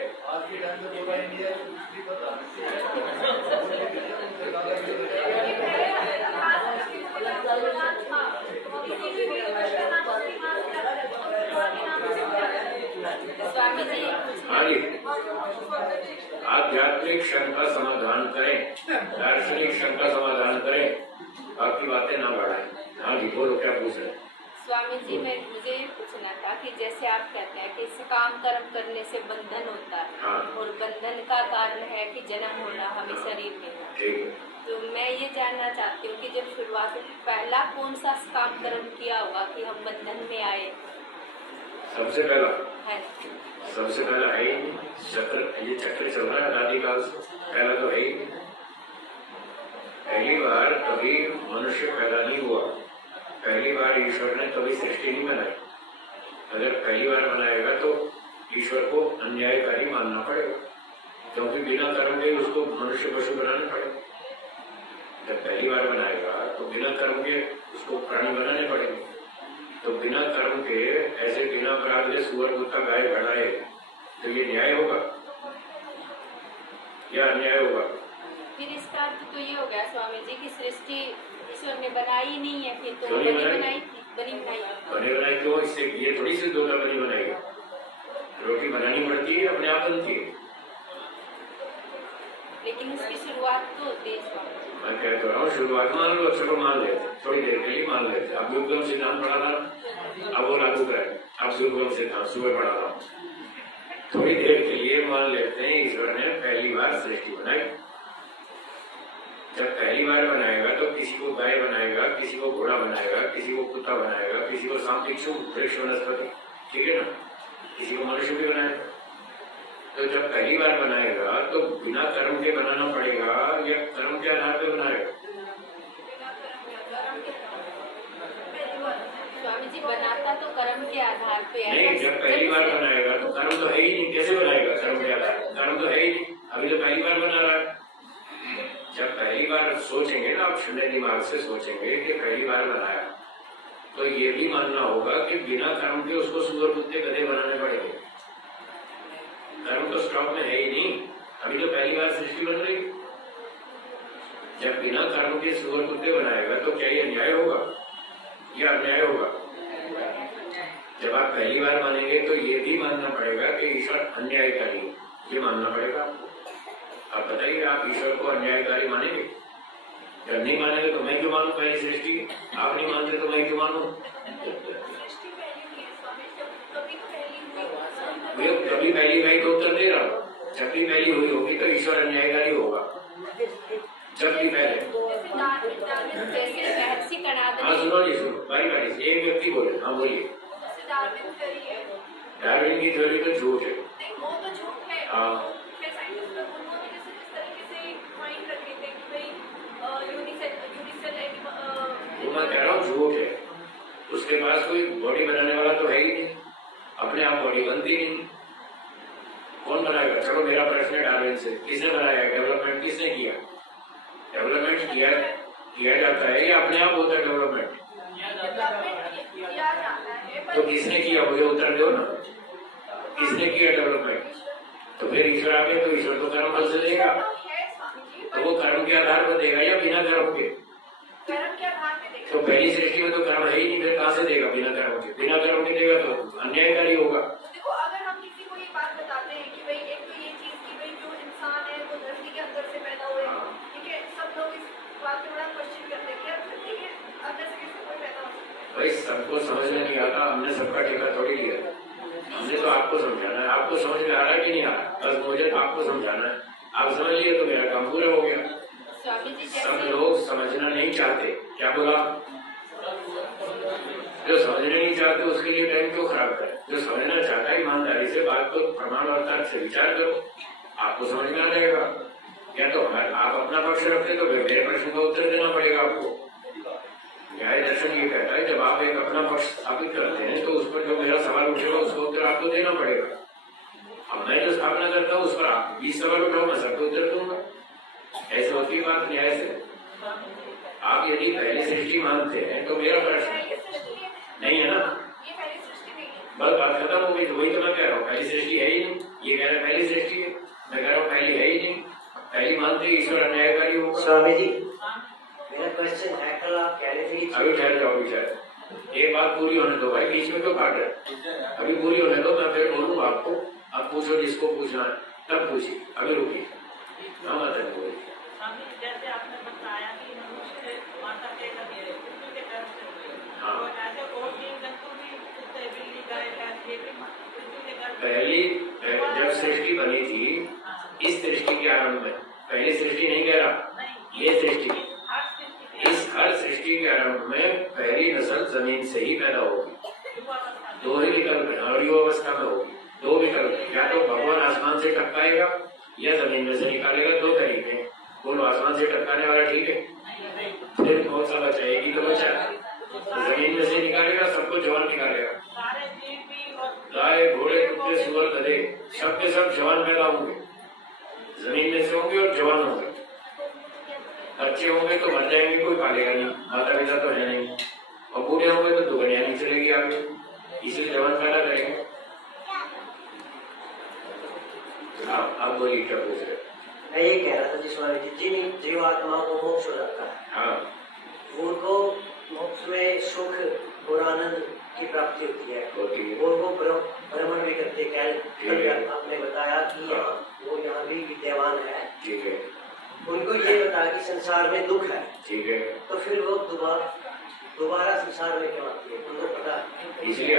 स्वामी जी, हाँ जी, आध्यात्मिक शंका समाधान करें, दार्शनिक शंका समाधान करें, बाकी बातें ना बढ़ाएं। हाँ जी, बोलो, क्या पूछ रहे हैं? स्वामी जी, मुझे ये पूछना था कि जैसे आप कहते हैं कि सकाम कर्म करने से बंधन होता है, हाँ। और बंधन का कारण है कि जन्म होना हमें शरीर में। ठीक है, तो मैं ये जानना चाहती हूँ कि जब शुरुआत में पहला कौन सा सकाम कर्म किया होगा कि हम बंधन में आए? सबसे पहला है सबसे पहला है ही चक्र, ये चक्र चल रहा है अनादिकाल से, पहला तो है ही। पहली बार कभी मनुष्य पैदा नहीं हुआ, पहली बार ईश्वर ने कभी सृष्टि नहीं बनाई। अगर पहली बार बनाएगा तो ईश्वर को अन्यायकारी मानना पड़ेगा, क्योंकि बिना कर्म के उसको मनुष्य पशु बनाने पड़ेगा। जब पहली बार बनाएगा तो बिना कर्म के उसको प्राणी बनाने पड़ेंगे। तो बिना कर्म के ऐसे बिना अपराध के सुअर, कुत्ता, गाय, भेड़ा है, तो ये न्याय होगा या अन्याय होगा? फिर इसका अर्थ तो ये हो गया स्वामी जी कि सृष्टि ईश्वर ने बनाई नहीं है, फिर तो क्यों नहीं बनी बनाई? बनाई थी, बनी बनाई थी। बने बनाई क्यों? इससे ये थोड़ी सी दोना बनी बनाएगा, रोटी बनानी पड़ती है, अपने आप बनती है। लेकिन उसकी शुरुआत तो होती है स्वामी जी। मैं कह तो रहा हूँ, शुरुआत मान लो, चलो मान लेते, थोड़ी देर के लिए मान लेते। अब दुर्गम सिद्धांत पढ़ा था, अब वो लागू करें। अब दुर्गम सिद्धांत सुबह पढ़ा था, थोड़ी देर के लिए मान लेते हैं ईश्वर ने पहली बार सृष्टि बनाई। जब पहली बार बनाएगा तो किसी को गाय बनाएगा, किसी को घोड़ा बनाएगा, किसी को कुत्ता बनाएगा, किसी को सांप, इच्छुक, वृक्ष, वनस्पति, ठीक है ना? किसी को मनुष्य भी बनाएगा। तो जब पहली बार बनाएगा तो बिना कर्म के बनाना पड़ेगा या कर्म के आधार पे बनाएगा? स्वामी जी बनाता तो कर्म के आधार पे है। नहीं, जब पहली बार बनाएगा तो कर्म तो है ही नहीं, कैसे बनाएगा कर्म के आधार? कर्म तो है ही नहीं, अभी तो पहली बार बना रहा है। जब पहली बार सोचेंगे ना, आप ठंडे दिमाग से सोचेंगे कि पहली बार बनाया, तो ये भी मानना होगा कि बिना कर्म के उसको सुअर कुत्ते गधे बनाने पड़ेंगे। कर्म तो स्टॉक में है ही नहीं, अभी तो पहली बार सृष्टि बन रही। जब बिना कर्म के सुअर कुत्ते बनाएगा तो क्या ये न्याय होगा या अन्याय होगा? जब आप पहली बार मानेंगे तो ये भी मानना पड़ेगा कि ईश्वर अन्यायकारी है, ये मानना पड़ेगा आपको। आप बताइए, आप ईश्वर को अन्यायकारी मानेंगे? जब नहीं मानेंगे तो मैं क्यों मानूं पहली सृष्टि? आप नहीं मानते तो मैं क्यों मानूं? कभी पहली भाई तो उत्तर दे रहा हूँ, जब भी पहली हुई होगी तो ईश्वर अन्यायकारी होगा। जब भी पहले हाँ सुनो जी, सुनो बारी बारी से एक व्यक्ति बोले। हाँ बोलिए। डार्विन की थ्योरी तो झूठ है। हाँ मैं कह रहा हूँ झूठ है, उसके पास कोई बॉडी बनाने वाला तो है ही नहीं, अपने आप बॉडी बनती नहीं, कौन बनाएगा? चलो मेरा प्रश्न है डार्विन से, किसने बनाया? डेवलपमेंट किसने किया? डेवलपमेंट किया जाता है या अपने आप होता है डेवलपमेंट? तो किसने किया, मुझे उत्तर दो ना, किसने किया डेवलपमेंट? तो फिर ईश्वर आ गया तो ईश्वर तो कर्म फल से देगा, तो वो कर्म के आधार पर देगा या बिना कर्म के? तो पहली सृष्टि में तो कर्म है ही नहीं, फिर कहाँ से देगा बिना कर्म के? बिना कर्म के देगा तो अन्यायकारी होगा। देखो, अगर हम किसी को ये बात बताते हैं कि भाई एक तो ये चीज की भाई जो इंसान है वो धरती के अंदर से पैदा हुए, ठीक है, सब लोग इस बात पे बड़ा क्वेश्चन करते हैं कि यार धरती के अंदर से किसी कोई पैदा हो सकता है। भाई सबको समझ में नहीं आता, हमने सबका ठेका थोड़ी लिया, हमने तो आपको समझाना है। आपको समझ में आ रहा है कि नहीं आ रहा? बस मुझे तो आपको समझाना है, आप समझ लिए तो मेरा काम पूरा हो गया। सब लोग समझना नहीं चाहते। क्या बोला? जो समझना नहीं चाहते उसके लिए टाइम क्यों खराब करें? जो समझना चाहता है ईमानदारी से बात को प्रमाण और तर्क से विचार करो, आपको समझ में आ जाएगा। या तो आप अपना पक्ष रखते तो मेरे प्रश्न का उत्तर देना पड़ेगा आपको। न्याय दर्शन ये कहता है जब आप एक अपना पक्ष स्थापित करते हैं तो उस पर जो मेरा सवाल उठेगा उसका उत्तर आपको देना पड़ेगा। अब मैं जो स्थापना करता हूँ उस पर आप 20 सवाल उठाओ, मैं सबको उत्तर दूंगा। ऐसे होती है बात न्याय से। आप यदि पहली सृष्टि मानते हैं तो मेरा प्रश्न नहीं है ना, बस बात खत्म हो गई। तो वही तो मैं कह रहा हूँ, पहली सृष्टि है ही नहीं। ये कह रहे हैं पहली सृष्टि है, मैं कह रहा हूँ पहली है ही नहीं। पहली मानते ईश्वर अन्यायकारी होगा। स्वामी जी मेरा क्वेश्चन है, कल आप कह रहे थे कि अभी ठहर जाओ विचार, एक बात पूरी होने दो भाई, बीच में क्यों काट रहे? अभी पूरी होने दो, मैं फिर बोलूंगा आपको। आप पूछो जिसको पूछना है तब पूछिए, अभी रुकिए। हाँ माता जी बोलिए। जैसे आपने बताया कि मनुष्य माता के पुत्र के गर्भ से हुए, हाँ। तो ऐसे और जीव जंतु भी कुत्ते, बिल्ली, गाय, भैंस ये भी पृथ्वी के गर्भ पहली जब सृष्टि बनी थी, इस सृष्टि के आरंभ में, पहली सृष्टि नहीं कह रहा, ये सृष्टि, इस हर सृष्टि के आरंभ में पहली नस्ल जमीन से ही पैदा होगी। दो ही विकल्प है, और युवावस्था में होगी। दो विकल्प है, या तो भगवान आसमान से टपकाएगा या जमीन में से निकालेगा। दो तरीके हैं, बोलो आसमान से टपकाने वाला ठीक है, फिर कौन सा बचाएगी? तो बचा जमीन में से निकालेगा, सबको जवान निकालेगा। गाय, घोड़े, कुत्ते, सुअर, गधे सब के सब जवान पैदा होंगे, जमीन में से होंगे और जवान होंगे। बच्चे होंगे तो मर जाएंगे, कोई पालेगा नहीं, माता पिता तो है नहीं, और बूढ़े होंगे तो दुनिया नहीं चलेगी आगे, इसलिए जवान पैदा करेंगे। आप बोलिए क्या पूछ रहे? मैं ये कह रहा था जी स्वामी जी, जिन जीवात्माओं को मोक्ष हो जाता है, हाँ, उनको मोक्ष में सुख और आनंद की प्राप्ति होती है, होती है। उनको भ्रमण भी करते हैं। आपने बताया कि वो यहाँ भी विद्यमान है, ठीक है। उनको ये बताया कि संसार में दुख है, ठीक है, तो फिर वो दोबारा संसार में क्यों आती है? उनको पता है, इसलिए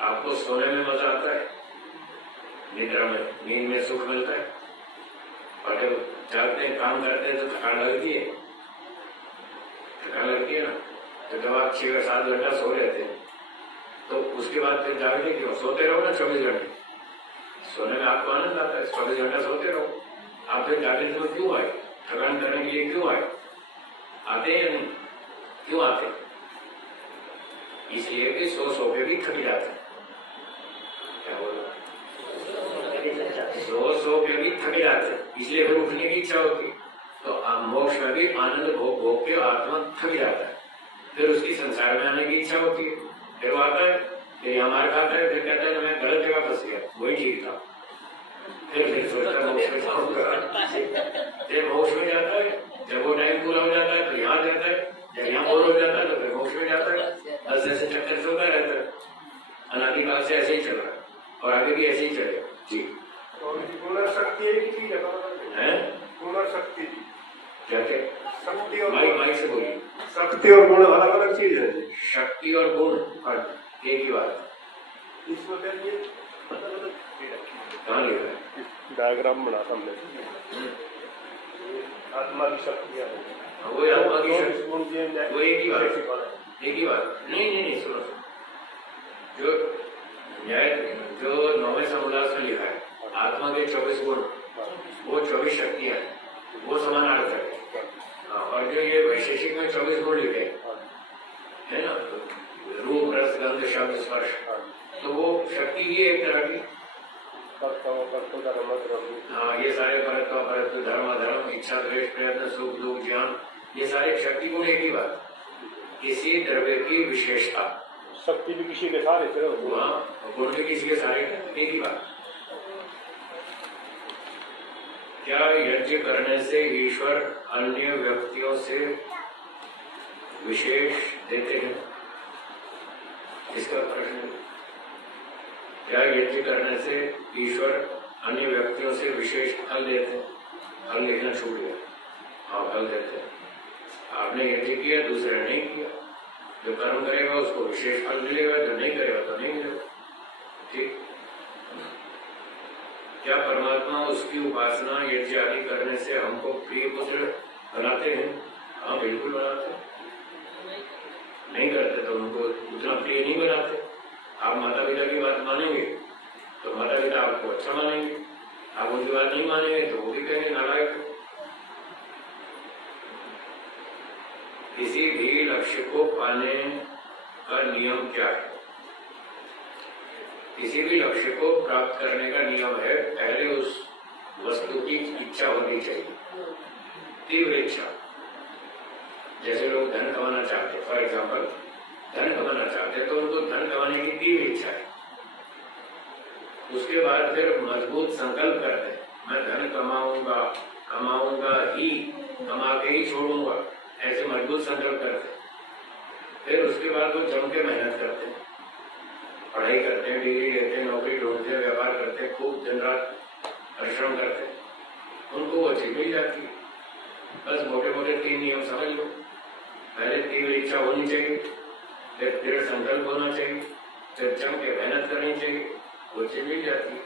आपको सोने में मजा आता है, निद्रा में, नींद में सुख मिलता है, और जब जागते हैं काम करते हैं तो थकान लगती है, थकान लगती है ना। तो जब आप 6 या 7 घंटा सो लेते हैं तो उसके बाद फिर जागते क्यों? सोते रहो ना 24 घंटे, सोने में आपको आनंद आता है, 24 घंटा सोते रहो। आप फिर जाते समय क्यों आए? थकान करने के लिए क्यों आए? आते हैं या नहीं? क्यों आते? इसलिए कि सो के भी थक जाते हैं। क्या बोला? सो के भी थक जाते हैं, इसलिए फिर उठने की इच्छा होती है। तो मोक्ष में भी आनंद भोग भोग के आत्मा थक जाता है, फिर उसकी संसार में आने की इच्छा होती है। फिर वो आता है, फिर यहाँ मार खाता है, फिर कहता है मैं गलत जगह फंस गया, वही ठीक था। फिर सोचता है मोक्ष में जाऊंगा। फिर मोक्ष में जाता है, जब वो टाइम पूरा हो जाता है तो यहाँ जाता है, जब यहाँ बोर हो जाता है तो फिर मोक्ष में जाता है। बस ऐसे चक्कर चलता रहता है, अनादिकाल से ऐसे ही चल रहा है और आगे भी ऐसे ही चलेगा। जी गुण शक्ति एक ही चीज है, गुण शक्ति क्या क्या? शक्ति और माइक से बोलिए। शक्ति और गुण अलग अलग चीज है। शक्ति और गुण एक ही बात। इसमें कहाँ लिखा है? डायग्राम बना हमने, आत्मा की शक्तियाँ वो आत्मा की शक्ति, वो एक ही बात, एक ही बात। नहीं सुनो, जो 9वें समुल्लास में लिखा है आत्मा के 24 गुण, वो 24 शक्तियाँ हैं, वो समानार्थक है। और जो ये वैशेषिक में 24 गुण लिखे है ना, रूप रस गंध शब्द स्पर्श, तो वो शक्ति ही एक तरह की। हाँ, ये सारे परत्व धर्म अधर्म इच्छा द्वेष प्रयत्न सुख दुख ज्ञान, ये सारे शक्ति गुण एक ही बात। किसी द्रव्य की विशेषता, शक्ति भी किसी के सारे गुण भी किसी के सारे, एक ही बात। क्या यज्ञ करने से ईश्वर अन्य व्यक्तियों से विशेष देते हैं? इसका प्रश्न, क्या यज्ञ करने से ईश्वर अन्य व्यक्तियों से विशेष फल देते हैं? फल लिखना छूट गया। हाँ, फल देते हैं। आपने यज्ञ किया, दूसरे ने नहीं किया, जो कर्म करेगा उसको विशेष फल मिलेगा, जो नहीं करेगा तो नहीं मिलेगा। ठीक। क्या परमात्मा उसकी उपासना यज्ञ आदि करने से हमको प्रिय पुत्र बनाते हैं? हाँ, बिल्कुल बनाते हैं। नहीं करते तो उनको उतना प्रिय नहीं बनाते। आप माता पिता की बात मानेंगे तो माता पिता आपको अच्छा मानेंगे, आप उनकी बात नहीं मानेंगे तो वो भी कहेंगे नालायक। किसी भी लक्ष्य को पाने का नियम क्या है? किसी भी लक्ष्य को प्राप्त करने का नियम है, पहले उस वस्तु की इच्छा होनी चाहिए, तीव्र इच्छा। जैसे लोग धन कमाना चाहते हैं, फॉर एग्जाम्पल धन कमाना चाहते हैं तो उनको धन कमाने की तीव्र इच्छा है। उसके बाद फिर मजबूत संकल्प करते हैं, मैं धन कमाऊंगा ही, कमा के ही छोड़ूंगा, ऐसे मजबूत संकल्प करते हैं। फिर उसके बाद वो जम के मेहनत करते हैं, पढ़ाई करते हैं, डिग्री लेते हैं, नौकरी ढूंढते हैं, व्यापार करते हैं, खूब दिन रात परिश्रम करते हैं, उनको वो चीज मिल जाती है। बस मोटे मोटे 3 नियम समझ लो। पहले तीव्र इच्छा होनी चाहिए, फिर दृढ़ संकल्प होना चाहिए, फिर जम के मेहनत करनी चाहिए, वो चीज मिल जाती है।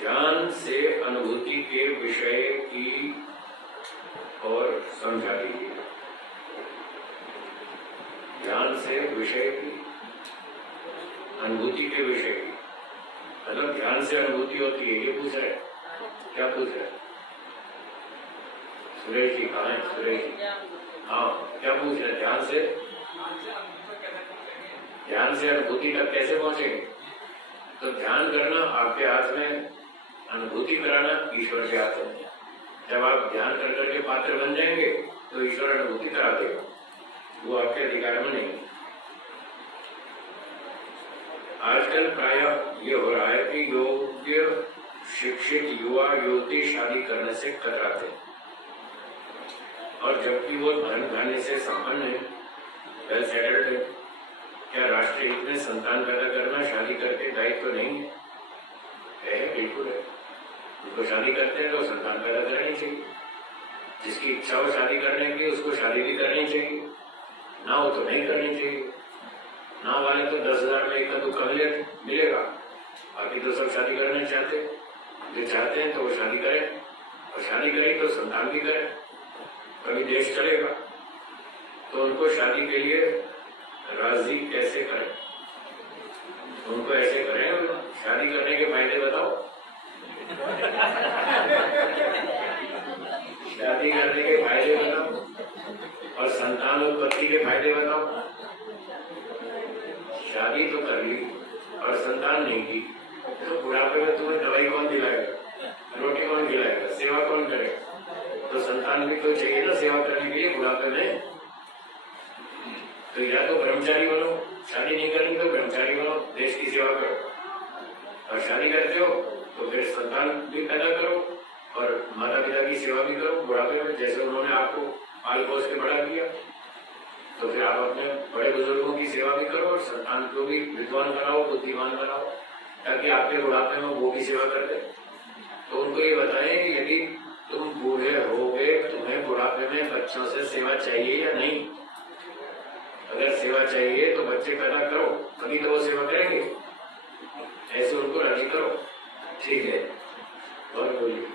ज्ञान से अनुभूति के विषय की और समझा दीजिए। ज्ञान से विषय की, अनुभूति के विषय की, मतलब ध्यान से अनुभूति होती है, ये पूछ रहे हैं। क्या पूछ रहे हैं? सुरेश जी कहाँ है? सुरेश जी, हाँ, क्या पूछ रहे हैं? ध्यान से अनुभूति तक कैसे पहुंचेंगे? तो ध्यान करना आपके हाथ में, अनुभूति कराना ईश्वर के हाथ में। जब आप ध्यान कर करके पात्र बन जाएंगे तो ईश्वर अनुभूति करा देगा, वो आपके अधिकार में नहीं। आजकल प्रायः ये हो रहा है कि योग्य शिक्षित युवा युवती शादी करने से कतराते हैं, और जबकि वो धन धान्य से संपन्न है, वेल सेटल्ड है। क्या राष्ट्रीय हित में संतान पैदा करना शादी करके दायित्व तो नहीं है? बिल्कुल है। उनको शादी करते हैं तो संतान पैदा करनी चाहिए। जिसकी इच्छा हो शादी करने की उसको शादी भी करनी चाहिए, ना हो तो नहीं करनी चाहिए। ना वाले तो 10,000 में एक दुख मिलेगा, बाकी तो सब शादी करना चाहते हैं। जो चाहते हैं तो वो शादी करें, और शादी करें तो संतान भी करें, कभी देश चलेगा। तो उनको शादी के लिए राजी कैसे करें? शादी करने के फायदे बताओ और संतान उत्पत्ति के फायदे बताओ। शादी तो कर ली और संतान नहीं की तो बुढ़ापे में तुम्हें दवाई कौन दिलाएगा, रोटी कौन खिलाएगा, सेवा कौन करेगा? तो संतान भी तो चाहिए ना सेवा करने के लिए बुढ़ापे में। तो या तो ब्रह्मचारी बनो, शादी नहीं करनी तो ब्रह्मचारी बनो, देश की सेवा करो। और शादी करते हो तो फिर संतान भी पैदा करो और माता पिता की सेवा भी करो बुढ़ापे में, जैसे उन्होंने आपको पाल पोस के बड़ा किया। तो फिर आप अपने बड़े बुजुर्गों की सेवा भी करो और संतान को भी विद्वान बनाओ, बुद्धिमान बनाओ, ताकि आपके बुढ़ापे में वो भी सेवा कर दे। तो उनको ये बताएं यदि तुम बूढ़े होगे, तुम्हें बुढ़ापे में बच्चों से सेवा चाहिए या नहीं। अगर सेवा चाहिए तो बच्चे पैदा करो, तभी तो वो सेवा करेंगे। ऐसे उनको राजी करो। ठीक है, और बोलिए।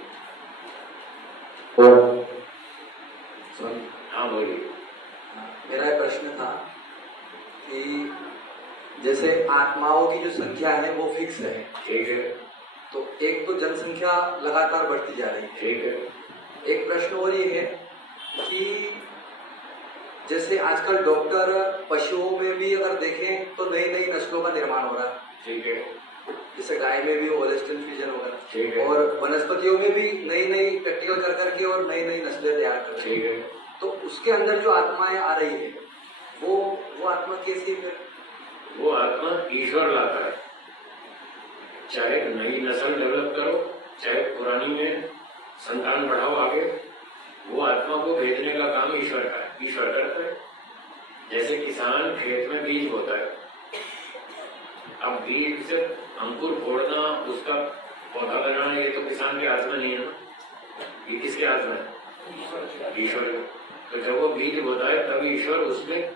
हाँ बोलिए। मेरा एक प्रश्न था कि जैसे आत्माओं की जो संख्या है वो फिक्स है, ठीक है, तो एक तो जनसंख्या लगातार बढ़ती जा रही है, ठीक है। एक प्रश्न और ये है कि जैसे आजकल डॉक्टर पशुओं में भी अगर देखें तो नई नई नस्लों का निर्माण हो रहा है, ठीक है, जैसे गाय में भी होलिस्टिन फ्यूजन होगा, ठीक है, और वनस्पतियों में भी नई नई प्रैक्टिकल कर करके और नई नई नस्लें तैयार कर रही ठीक है। तो उसके अंदर जो आत्माएं आ रही है वो आत्मा कैसी है? वो आत्मा ईश्वर लाता है। चाहे नई नस्ल डेवलप करो, चाहे पुरानी में संतान बढ़ाओ आगे, वो आत्मा को भेजने का काम ईश्वर का है, ईश्वर करता है। जैसे किसान खेत में बीज बोता है, अब बीज से अंकुर फोड़ना, उसका पौधा बनाना, ये तो किसान के हाथ में नहीं है ना, ये किसके हाथ में है? ईश्वर के। तो जब वो बीज बोता है तब ईश्वर उसमें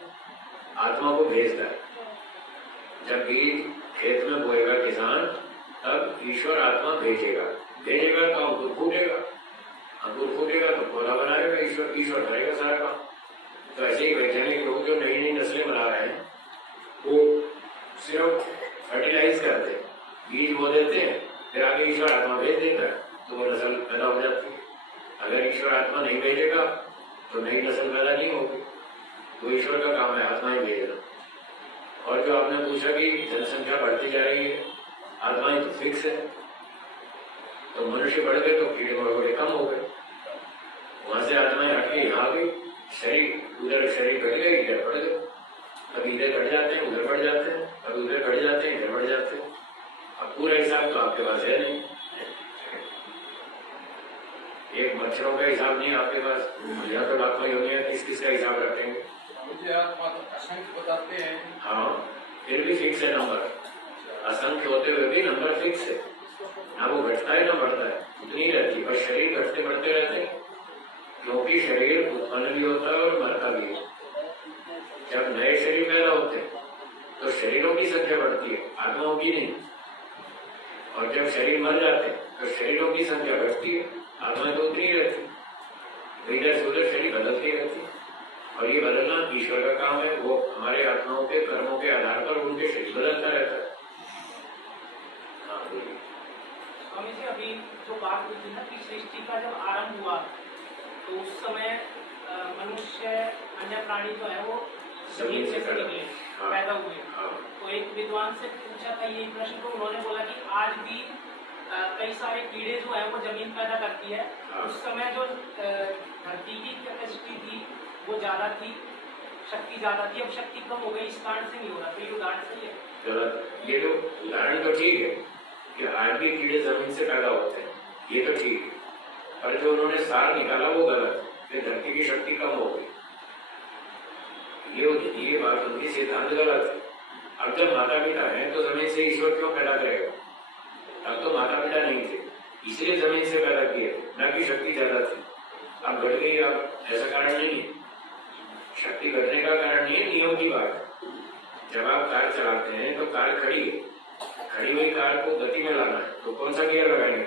आत्मा को भेजता है। जब बीज खेत में बोएगा किसान, तब ईश्वर आत्मा भेजेगा तो अंकुर फूटेगा, अंकुर फूटेगा तो पौधा बनाएगा, ईश्वर करेगा सारा काम। तो ऐसे ही वैज्ञानिक लोग जो नई नई नस्लें बना रहे हैं वो सिर्फ फर्टिलाइज करते हैं, बीज बो देते हैं, फिर आगे ईश्वर आत्मा भेज देता है तो वो नस्ल पैदा हो जाती है। अगर ईश्वर आत्मा नहीं भेजेगा तो नई नस्ल पैदा नहीं होगी। तो ईश्वर का काम है आत्माएं भेजना। और जो आपने पूछा कि जनसंख्या बढ़ती जा रही है, आत्माएं तो फिक्स है, तो मनुष्य बढ़ गए तो कीड़े मकोड़े कम हो गए, वहां से आत्माएं हट के यहाँ गई, शरीर उधर शरीर घट गए, इधर बढ़ गए, कभी इधर घट जाते हैं उधर बढ़ जाते हैं, कभी उधर घट जाते हैं इधर बढ़ जाते हैं। अब पूरा हिसाब तो आपके पास है नहीं, एक मच्छरों का हिसाब नहीं आपके पास, यहाँ तो लाखों योनियां किस किस का हिसाब रखेंगे। मुझे आप असंख्य बताते हैं। हाँ, फिर भी फिक्स है नंबर, असंख्य होते हुए भी नंबर फिक्स है, ना वो घटता है ना बढ़ता है, उतनी ही रहती है। और शरीर घटते बढ़ते रहते हैं, क्योंकि शरीर उत्पन्न भी होता है और मरता भी है। जब नए शरीर पैदा होते हैं तो शरीरों की संख्या बढ़ती है, आत्माओं की नहीं। और जब शरीर मर जाते हैं तो शरीरों की संख्या घटती है, आत्माएं तो उतनी ही रहती है। इधर से उधर शरीर बदलती रहती है, और ये बदलना ईश्वर का काम है। वो हमारे आत्माओं के कर्मों के आधार पर उनके शरीर बदलता रहता है। हाँ बोलिए। स्वामी जी, अभी जो बात हुई थी ना कि सृष्टि का जब आरंभ हुआ तो उस समय मनुष्य अन्य प्राणी जो है वो जमीन से निकले, पैदा हुए। तो एक विद्वान से पूछा था ये प्रश्न, तो उन्होंने बोला कि आज भी कई सारे कीड़े जो है वो जमीन पैदा करती है। उस समय जो धरती की कैपेसिटी थी वो ज्यादा थी, शक्ति ज्यादा थी, अब शक्ति कम हो गई, इस कारण से नहीं हो रहा। तो ये उदाहरण सही है? गलत। ये तो उदाहरण तो ठीक है कि आज भी कीड़े जमीन से पैदा होते हैं, ये तो ठीक है, पर जो उन्होंने सार निकाला वो गलत है, फिर धरती की शक्ति कम हो गई। ये बात उनकी सिद्धांत गलत है। अब जब माता पिता है तो जमीन से ईश्वर क्यों पैदा करेगा? अब तो माता पिता नहीं थे, इसलिए जमीन से पैदा किए, न कि शक्ति ज्यादा थी। अब घट गई, अब ऐसा कारण नहीं है, शक्ति घटने का कारण नहीं है, नियम की बात है। जब आप कार चलाते हैं तो कार खड़ी है, खड़ी हुई कार को गति में लाना है तो कौन सा गियर लगाएंगे?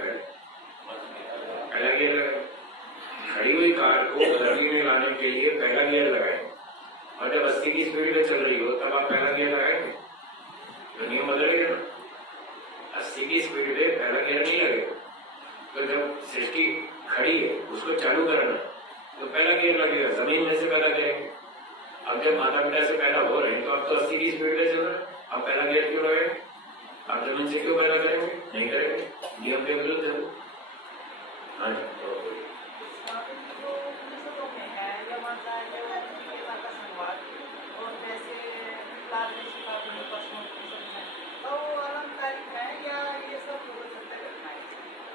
पहला गियर लगाएंगे। खड़ी हुई कार को गति में लाने के लिए पहला गियर लगाएंगे, और जब 80 की स्पीड में चल रही हो तब आप पहला गियर लगाएंगे, तो नियम बदलेगा ना। 80 की स्पीड पे पहला गियर नहीं लगेगा। तो जब सृष्टि खड़ी है उसको चालू करना है गियर लगेगा, जमीन में से पहला करेंगे। अब जब माता पिता से पैदा हो रहे हैं तो अब तो 80 की स्पीड में चल रहा है, अब पहला गियर क्यों लगाएंगे? आप जमीन से क्यों पैदा करेंगे? नहीं करेंगे, नियम के विरुद्ध है। हाँ जी,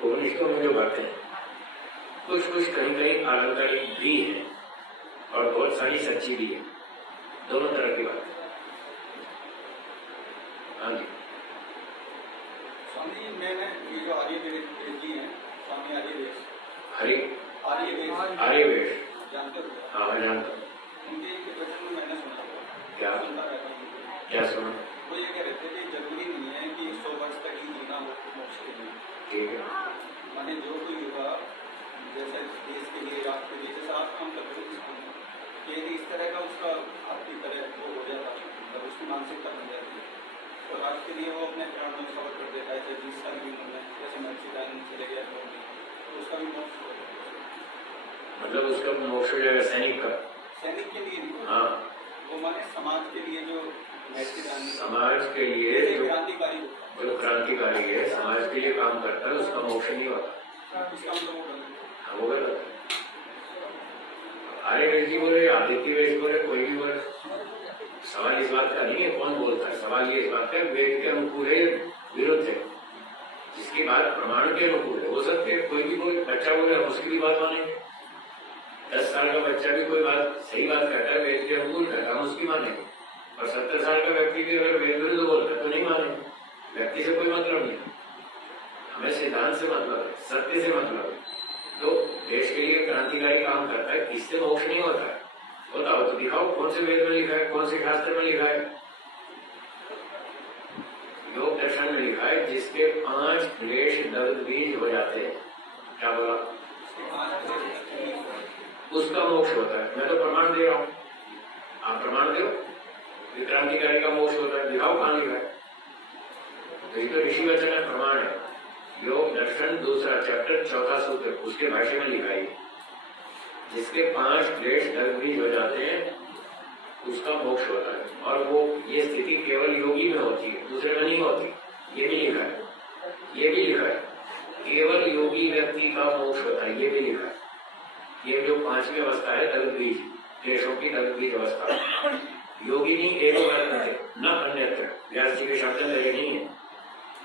उपनिषदों में जो बातें हैं कुछ कहीं कहीं आलंकारिक भी है और बहुत सारी सच्ची भी है, दोनों तरह की बात है। हाँ जी स्वामी, मैंने ये जो आर्यवेद जी हैं, स्वामी आर्यवेद जानते हो? हाँ जानता हूँ। उनके एक वचन में मैंने सुना क्या सुनता रहता हूँ। क्या सुना? वो ये कह रहे थे कि जरूरी नहीं है कि 100 वर्ष तक ही जीना हो मोक्ष के लिए। ठीक है, माने जो कोई युवा जैसे देश के लिए, राष्ट्र के लिए, जैसे आप काम करते हो कि इस तरह का उसका आपकी तरह वो हो जाता है, मतलब उसकी मानसिकता बन जाती है और राष्ट्र के लिए वो अपने प्राण में खबर कर देता है। जैसे 20 साल की उम्र में जैसे मर्सिडाइन चले गया तो उसका भी मोक्ष हो जाता है। मतलब उसका मोक्ष हो जाएगा सैनिक का? सैनिक के लिए नहीं, हाँ, वो माने समाज के लिए जो समाज के लिए क्रांतिकारी जो क्रांतिकारी है, समाज के लिए काम करता है, उसका मोक्ष नहीं होता। वो गलत है। आर्यवेद जी बोले, आदित्य वेद बोले, कोई भी बोले, सवाल इस बात का नहीं है कौन बोलता है, सवाल ये इस बात का वेद के अनुकूल है विरुद्ध है। जिसकी बात प्रमाण के अनुकूल है हो सकते है, कोई भी बोले, बच्चा बोले हम उसकी भी बात मानेंगे। 10 साल का बच्चा भी कोई बात सही बात कहता है, वेद के अनुकूल कहता है, हम उसकी मानेंगे। और 70 साल का व्यक्ति भी अगर वेद विरुद्ध बोलता है तो नहीं मानेंगे। व्यक्ति से कोई मतलब नहीं, हमें सिद्धांत से मतलब है, सत्य से मतलब है। तो देश के लिए क्रांतिकारी काम करता है, इससे मोक्ष नहीं होता है। होता हो तो दिखाओ कौन से वेद में लिखा है, कौन से शास्त्र में लिखा है। योग दर्शन में लिखा है जिसके 5 क्लेश दग्ध बीज हो जाते हैं, क्या बोला, उसका मोक्ष होता है। मैं तो प्रमाण दे रहा हूं, आप प्रमाण दो। क्रांतिकारी का मोक्ष होता है, दिखाओ कहां लिखा है। तो ये तो ऋषि वचन है, प्रमाण है। योग दर्शन 2रा चैप्टर 4था सूत्र, उसके भाष्य में लिखा है जिसके 5 क्लेश दग्ध बीज हो जाते हैं उसका मोक्ष होता है। और वो ये स्थिति केवल योगी में होती है, दूसरे में नहीं होती। ये भी लिखा है, ये भी लिखा है, केवल योगी व्यक्ति का मोक्ष होता है, ये भी लिखा है। ये जो 5वीं अवस्था है दग्ध बीज, क्लेशों की दग्ध बीज अवस्था, योगी नहीं एक न अन्यत्र, व्यास जी के शब्द लगे नहीं है,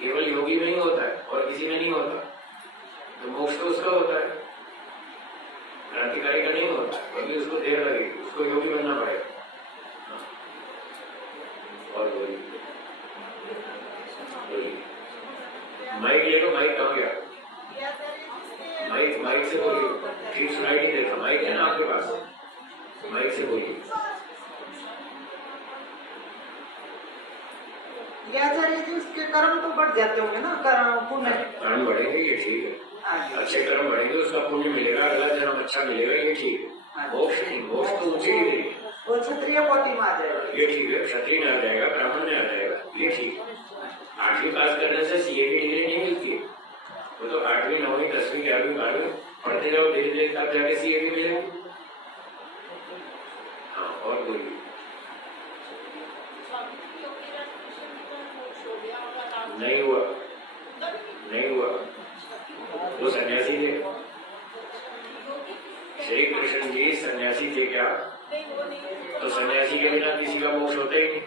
केवल योगी में ही होता है और किसी में नहीं होता। तो मोक्ष तो उसका होता है, क्रांतिकारी का नहीं होता, कभी उसको देर लगेगी, उसको योगी बनना पड़ेगा। और बोलिए माइक ले लो, माइक कहाँ गया? माइक से बोलिए, ठीक सुनाई नहीं देता। माइक है ना आपके पास, माइक से बोलिए। उसके कर्म तो बढ़ जाते होंगे ना, कर्म बढ़ेंगे, ये ठीक है, अच्छे कर्म बढ़ेंगे, उसका पुण्य मिलेगा, अगला जन्म अच्छा मिलेगा, ये ठीक है। मोक्ष नहीं, मोक्ष तो ऊंची ही मिलेगी, वो क्षत्रिय कोटि में आ जाएगा, ये ठीक है, क्षत्रिय में आ जाएगा, ब्राह्मण में आ जाएगा, ये ठीक है। 8वीं पास करने से सीए की डिग्री नहीं मिलती है, वो तो 8वीं 9वीं 10वीं 11वीं 12वीं पढ़ते जाओ, धीरे धीरे तब जाके सीए की मिलेगी। हाँ, और बोलिए। नहीं हुआ, नहीं हुआ, वो सन्यासी थे। श्री कृष्ण जी सन्यासी थे क्या? तो सन्यासी के बिना किसी का मोक्ष होता ही नहीं।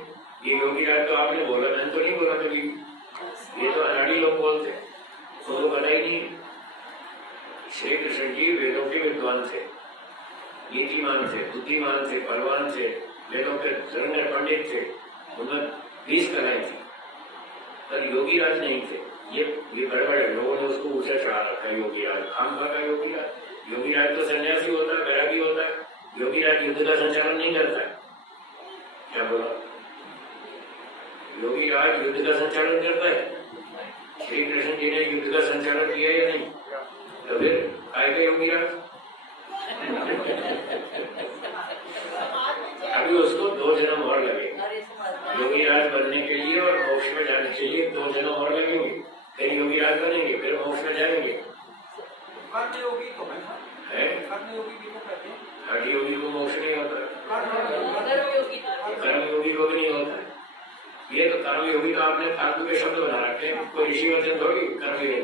ये योगी राज तो आपने बोला, मैंने तो नहीं बोला कभी, ये तो अनाड़ी लोग बोलते, उनको पता ही नहीं। श्री कृष्ण जी वेदों के विद्वान थे, नीतिमान थे, बुद्धिमान थे, बलवान थे, वेदों के धुरंधर पंडित थे, उनमें 20 कलाएं थी, पर योगी राज नहीं थे। ये बड़े बड़े लोगों ने उसको ऊंचा चढ़ा रखा है योगी राज, खाम खा का योगी राज। योगी राज तो सन्यासी होता है, बैरागी होता है, योगी राज युद्ध का संचालन नहीं करता है। क्या बोला? योगी राज युद्ध का संचालन करता है। श्री कृष्ण जी ने युद्ध का संचालन किया या नहीं? तो फिर काय का योगी राज? अभी उसको 2 जन्म और लगेगा योगी राज बनने के लिए, और मोक्ष में जाने के लिए 2 जन्म और लगेंगे, फिर योगी राज बनेंगे, फिर मोक्ष में जाएंगे। कर्म योगी तो है, है? कर्म योगी भी तो कहते हैं। हठ योगी को मोक्ष नहीं होता, कर्म योगी को भी नहीं होता। ये तो कर्म योगी का आपने फालतू के शब्द बना रखे हैं, कोई ऋषि वचन थोड़ी कर्म योगी।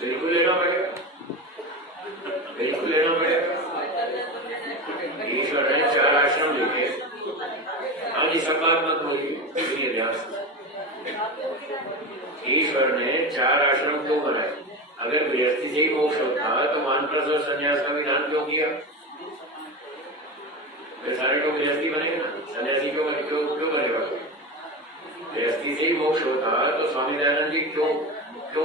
बिल्कुल लेना पड़ेगा, बिल्कुल लेना पड़ेगा। ईश्वर ने 4 आश्रम लिखे। हाँ जी, सब बात मत बोलिए, इसलिए ध्यान से। ईश्वर ने 4 आश्रम क्यों बनाए? अगर गृहस्थी से ही मोक्ष होता तो वानप्रस्थ और संन्यास का विधान क्यों किया? वे सारे लोग गृहस्थी बनेंगे ना, सन्यासी क्यों बनेगा? गृहस्थी से ही मोक्ष होता तो स्वामी दयानंद जी क्यों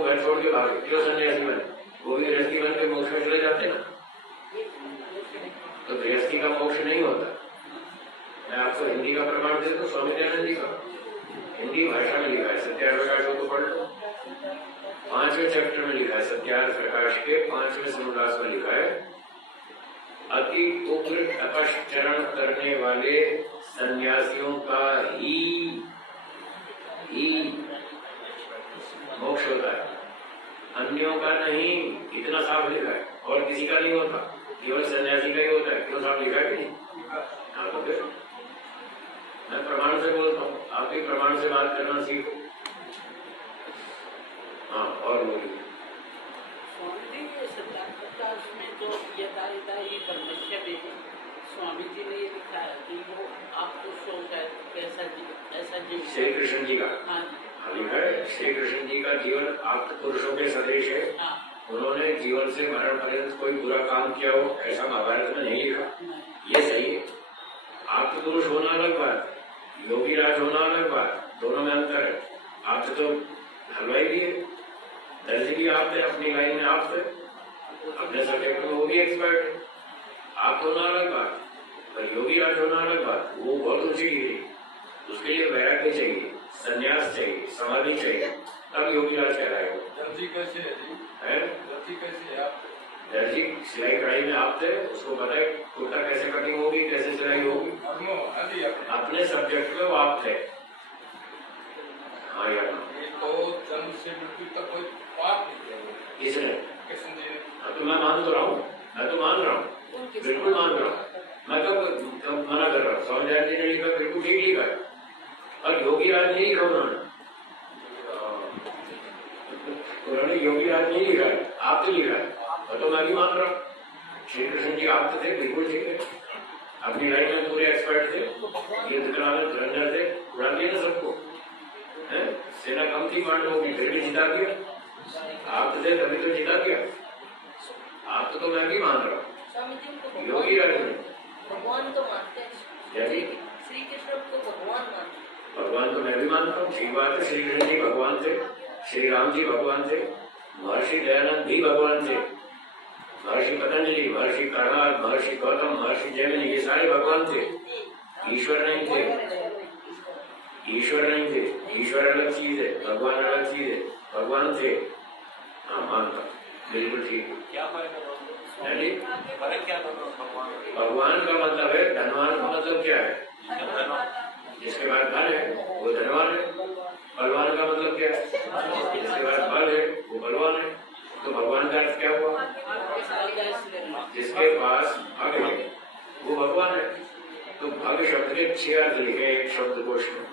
घर छोड़ के भागे, क्यों सन्यासी बने? वो भी गृहस्थी बन के मोक्ष में चले जाते ना। तो गृहस्थी का मोक्ष नहीं होता। मैं आपको हिंदी का प्रमाण देता हूँ, स्वामी दयानंद जी का हिंदी भाषा में लिखा है, सत्यार्थ प्रकाश को पढ़ लो। 5वें चैप्टर में लिखा है, सत्यार्थ प्रकाश के 5वें अनुदास में लिखा है, अति उग्र तपश्चरण करने वाले सन्यासियों का ही मोक्ष होता है, अन्यों का नहीं। इतना साफ लिखा है, और किसी का नहीं होता, केवल सन्यासी का ही होता है। क्यों साफ लिखा है कि नहीं? हाँ, तो फिर मैं प्रमाण से बोलता हूँ, आप भी प्रमाण से बात करना सीखो। हाँ, और बोलिए। स्वामी जी ने ये लिखा है कि वो आपको शौक है कैसा ऐसा जीवन। श्री कृष्ण जी का लिखा है, श्री कृष्ण जी का जीवन आप पुरुषों के सदृश है। उन्होंने जीवन से मरण पर्यंत कोई बुरा काम किया हो ऐसा महाभारत में नहीं लिखा। ये सही है। आप पुरुष होना अलग बात, योगी राज होना अलग बात, दोनों में अंतर है। आप तो हलवाई भी है, दर्जी भी आप थे, अपनी लाइन में आप थे, अपने सब्जेक्ट में वो भी एक्सपर्ट है। आप होना अलग बात, पर योगी राज होना अलग बात। वो बहुत ऊंची गिरी, उसके लिए वैराग्य चाहिए, संन्यास चाहिए, समाधि चाहिए, तब योगी राज कहलाएगा। दर्जी कैसे है? दर्जी कैसे है आप? दर्जी सिलाई कढ़ाई में आप थे, उसको पता है कुर्ता कैसे कटिंग होगी, कैसे सिलाई होगी। अपने सब्जेक्ट में वो आप थे। हाँ यार, तो जन्म से मृत्यु तक कोई पाप नहीं किया इसने। कृष्ण जी ने। हाँ, तो मैं मान तो रहा हूँ, बिल्कुल मान रहा हूँ। मैं कब मना कर रहा हूँ? स्वामी दयानंद जी ने लिखा, बिल्कुल ठीक लिखा है। और योगी राज नहीं लिखा उन्होंने योगी राज नहीं लिखा है, आप तो लिखा है। और तो मैं भी मान रहा हूँ, श्री कृष्ण जी आप थे, बिल्कुल ठीक है। अपनी लाइन में पूरे एक्सपर्ट थे, युद्ध कराने धुरंधर थे, उड़ा दिया ना सबको। सेना कम थी पांडवों की, फिर भी जिता दिया। आप थे तभी तो जिता दिया। आप तो मैं भी मान रहा हूँ, योगी राज में भगवान तो मानते हैं, श्री कृष्ण को भगवान मानते हैं। भगवान तो मैं भी मानता हूँ, ठीक बात है। श्री कृष्ण जी भगवान थे, श्री राम जी भगवान थे, महर्षि दयानंद भी भगवान थे, महर्षि पतंजलि, महर्षि कर्णाद, महर्षि गौतम, महर्षि जैमिनी, ये सारे भगवान थे। ईश्वर नहीं थे, ईश्वर नहीं थे। ईश्वर अलग चीज है, भगवान अलग चीज है। भगवान थे। हाँ, मानता, बिल्कुल ठीक है। क्या फर्क है? क्या भगवान का मतलब है, धनवान का मतलब क्या है? जिसके पास धन है वो धनवान है। बलवान का मतलब क्या है? जिसके पास बल है वो बलवान है। तो भगवान का अर्थ क्या हुआ? जिसके पास भग है वो भगवान है। तो भग शब्द के 6 अर्थ लिखे एक शब्दकोश में,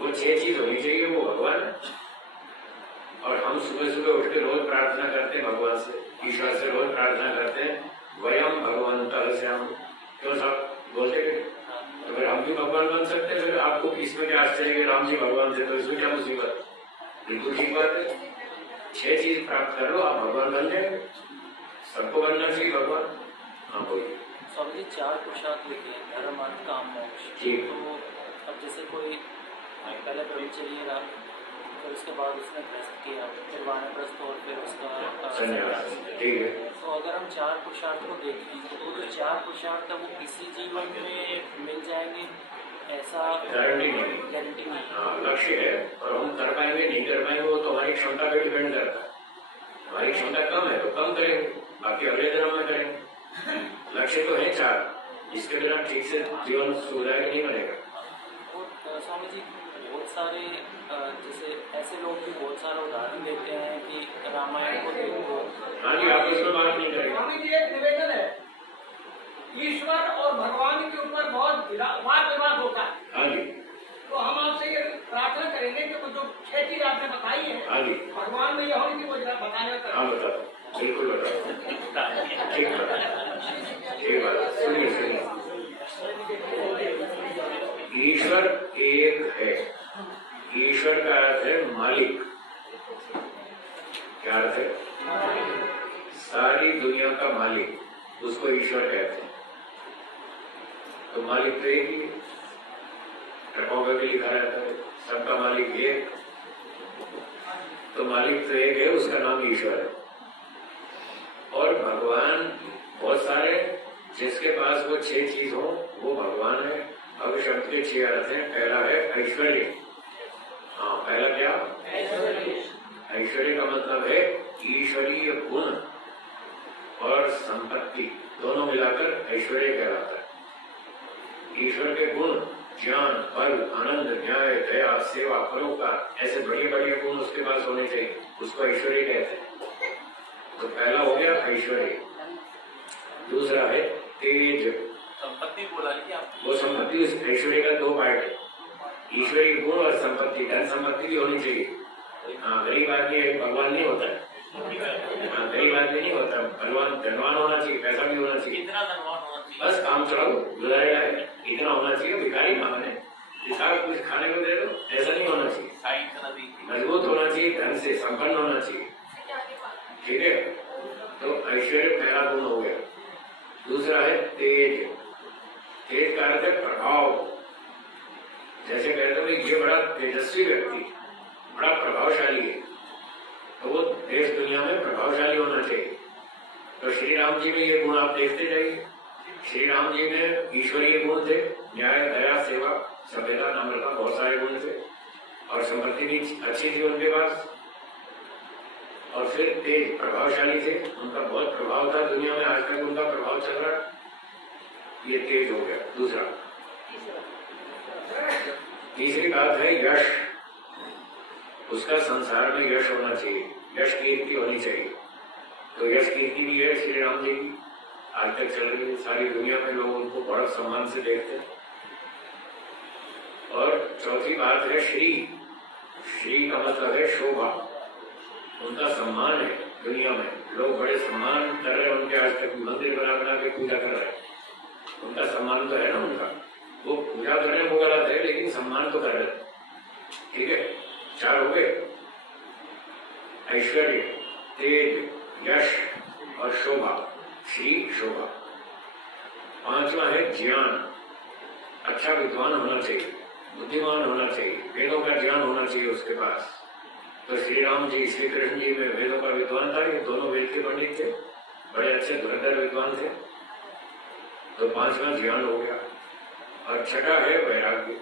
वो 6 चीज होनी चाहिए, वो भगवान है। और हम सुबह सुबह उठ के रोज प्रार्थना करते हैं भगवान से, ईश्वर से रोज प्रार्थना करते हैं, वयम भगवंतः स्याम। क्यों साहब बोलते हैं? तो फिर हम भी भगवान बन सकते हैं। फिर आपको इसमें क्या आश्चर्य कि राम जी भगवान थे, तो इसमें क्या मुसीबत? बिल्कुल ठीक बात है। 6 चीज प्राप्त कर लो, आप भगवान बन जाएंगे। सबको बनना चाहिए भगवान। हाँ बोलिए। स्वामी जी 4 पुरुषार्थ लिखे हैं, धर्म अर्थ काम मोक्ष। ठीक। तो अब जैसे कोई पहले ब्रह्मचर्य रहा, फिर उसके बाद उसने ग्रस्त किया, फिर वानप्रस्थ और फिर उसका संन्यास, ठीक है। तो अगर हम 4 पुरुषार्थ को देखें तो वो जो 4 पुरुषार्थ है वो किसी जीवन में मिल जाएंगे ऐसा गारंटी नहीं। हाँ, लक्ष्य है और हम कर पाएंगे नहीं कर पाएंगे वो तो हमारी क्षमता पे डिपेंड करता है। हमारी क्षमता कम है तो कम करेंगे, बाकी अगले जन्म में करेंगे। लक्ष्य तो है 4, जिसके बिना ठीक से जीवन सुविधाएं नहीं बनेगा। और स्वामी जी बहुत सारे जैसे ऐसे लोग भी बहुत सारे उदाहरण देते हैं कि रामायण को देखो, हाँ जी, आपस में बात नहीं करेंगे। स्वामी जी एक निवेदन है, ईश्वर और भगवान के ऊपर बहुत वाद विवाद होता है। हाँ जी। तो हम आपसे ये प्रार्थना करेंगे कि वो जो 6 चीज आपने बताई है, हाँ जी, भगवान में ये होगी कि वो जरा बताने का। हाँ बताओ, बिल्कुल बताओ। ठीक बात, सुनिए सुनिए। ईश्वर एक है। ईश्वर का अर्थ है मालिक। क्या अर्थ है? सारी दुनिया का मालिक, उसको ईश्वर कहते हैं। तो मालिक तो एक ही है, ट्रकों में भी लिखा रहता है सबका मालिक एक। तो मालिक तो एक है, उसका नाम ईश्वर है। और भगवान बहुत सारे, जिसके पास वो 6 चीज हो वो भगवान है। अब शब्द के 6 अर्थ हैं। पहला है ऐश्वर्य। हाँ, पहला क्या? ऐश्वर्य का मतलब है ईश्वरीय गुण और संपत्ति, दोनों मिलाकर ऐश्वर्य कहलाता है। ईश्वर के गुण ज्ञान, बल, आनंद, न्याय, दया, सेवा, परोपकार, ऐसे बढ़िया बढ़िया गुण उसके पास होने चाहिए, उसको ऐश्वर्य कहते हैं। तो पहला हो गया ऐश्वर्य। दूसरा है तेज। संपत्ति बोला नहीं आप? वो संपत्ति उस ऐश्वर्य का 2 पार्ट है, ईश्वरीय गुण और संपत्ति। धन संपत्ति भी होनी चाहिए। हाँ, गरीब आदमी भगवान नहीं होता है। हाँ, गरीब आदमी नहीं होता, भगवान धनवान होना चाहिए, पैसा भी होना चाहिए। कितना धनवान होना चाहिए? बस काम चलाओ, गुजारे लाए, इतना होना चाहिए। भिखारी मांगने कुछ खाने को दे दो, ऐसा नहीं होना चाहिए। मजबूत होना चाहिए, धन से संपन्न होना चाहिए। ठीक है, तो ऐश्वर्य पहला गुण हो गया। दूसरा है तेज। तेज का अर्थ है प्रभाव। जैसे कहते हो ये बड़ा तेजस्वी व्यक्ति, बड़ा प्रभावशाली है, तो वो देश दुनिया में प्रभावशाली होना चाहिए। तो श्री राम जी में ये गुण आप देखते जाइए। श्री राम जी में ईश्वरीय गुण थे, न्याय, दया, सेवा, सभ्यता, नम्रता, बहुत सारे गुण थे। और संपत्ति भी अच्छी थी उनके पास। और फिर तेज, प्रभावशाली थे, उनका बहुत प्रभाव था दुनिया में, आज तक उनका प्रभाव चल रहा है। ये तेज हो गया। दूसरा, तीसरी बात है यश। उसका संसार में यश होना चाहिए, यश कीर्ति होनी चाहिए। तो यश कीर्ति भी है श्री राम जी की, आज तक चल रही है। सारी दुनिया में लोग उनको बड़ा सम्मान से देखते हैं। और चौथी बात है श्री। श्री का मतलब है शोभा। उनका सम्मान है दुनिया में, लोग बड़े सम्मान कर रहे हैं उनके। आज तक मंदिर बना बना के पूजा कर रहे हैं, उनका सम्मान तो है ना उनका। वो पूजा कर रहे हैं वो गलत है, लेकिन सम्मान तो कर रहे हैं। ठीक है, 4 हो गए, ऐश्वर्य, तेज, यश और शोभा। श्री, शोभा। 5वां है ज्ञान। अच्छा विद्वान होना चाहिए, बुद्धिमान होना चाहिए, वेदों का ज्ञान होना चाहिए उसके पास। तो श्री राम जी, श्री कृष्ण जी में वेदों का विद्वान था। ये दोनों वेद के पंडित थे, बड़े अच्छे धुरंधर विद्वान थे। तो 5वां ज्ञान हो गया। और 6ठा है वैराग्य।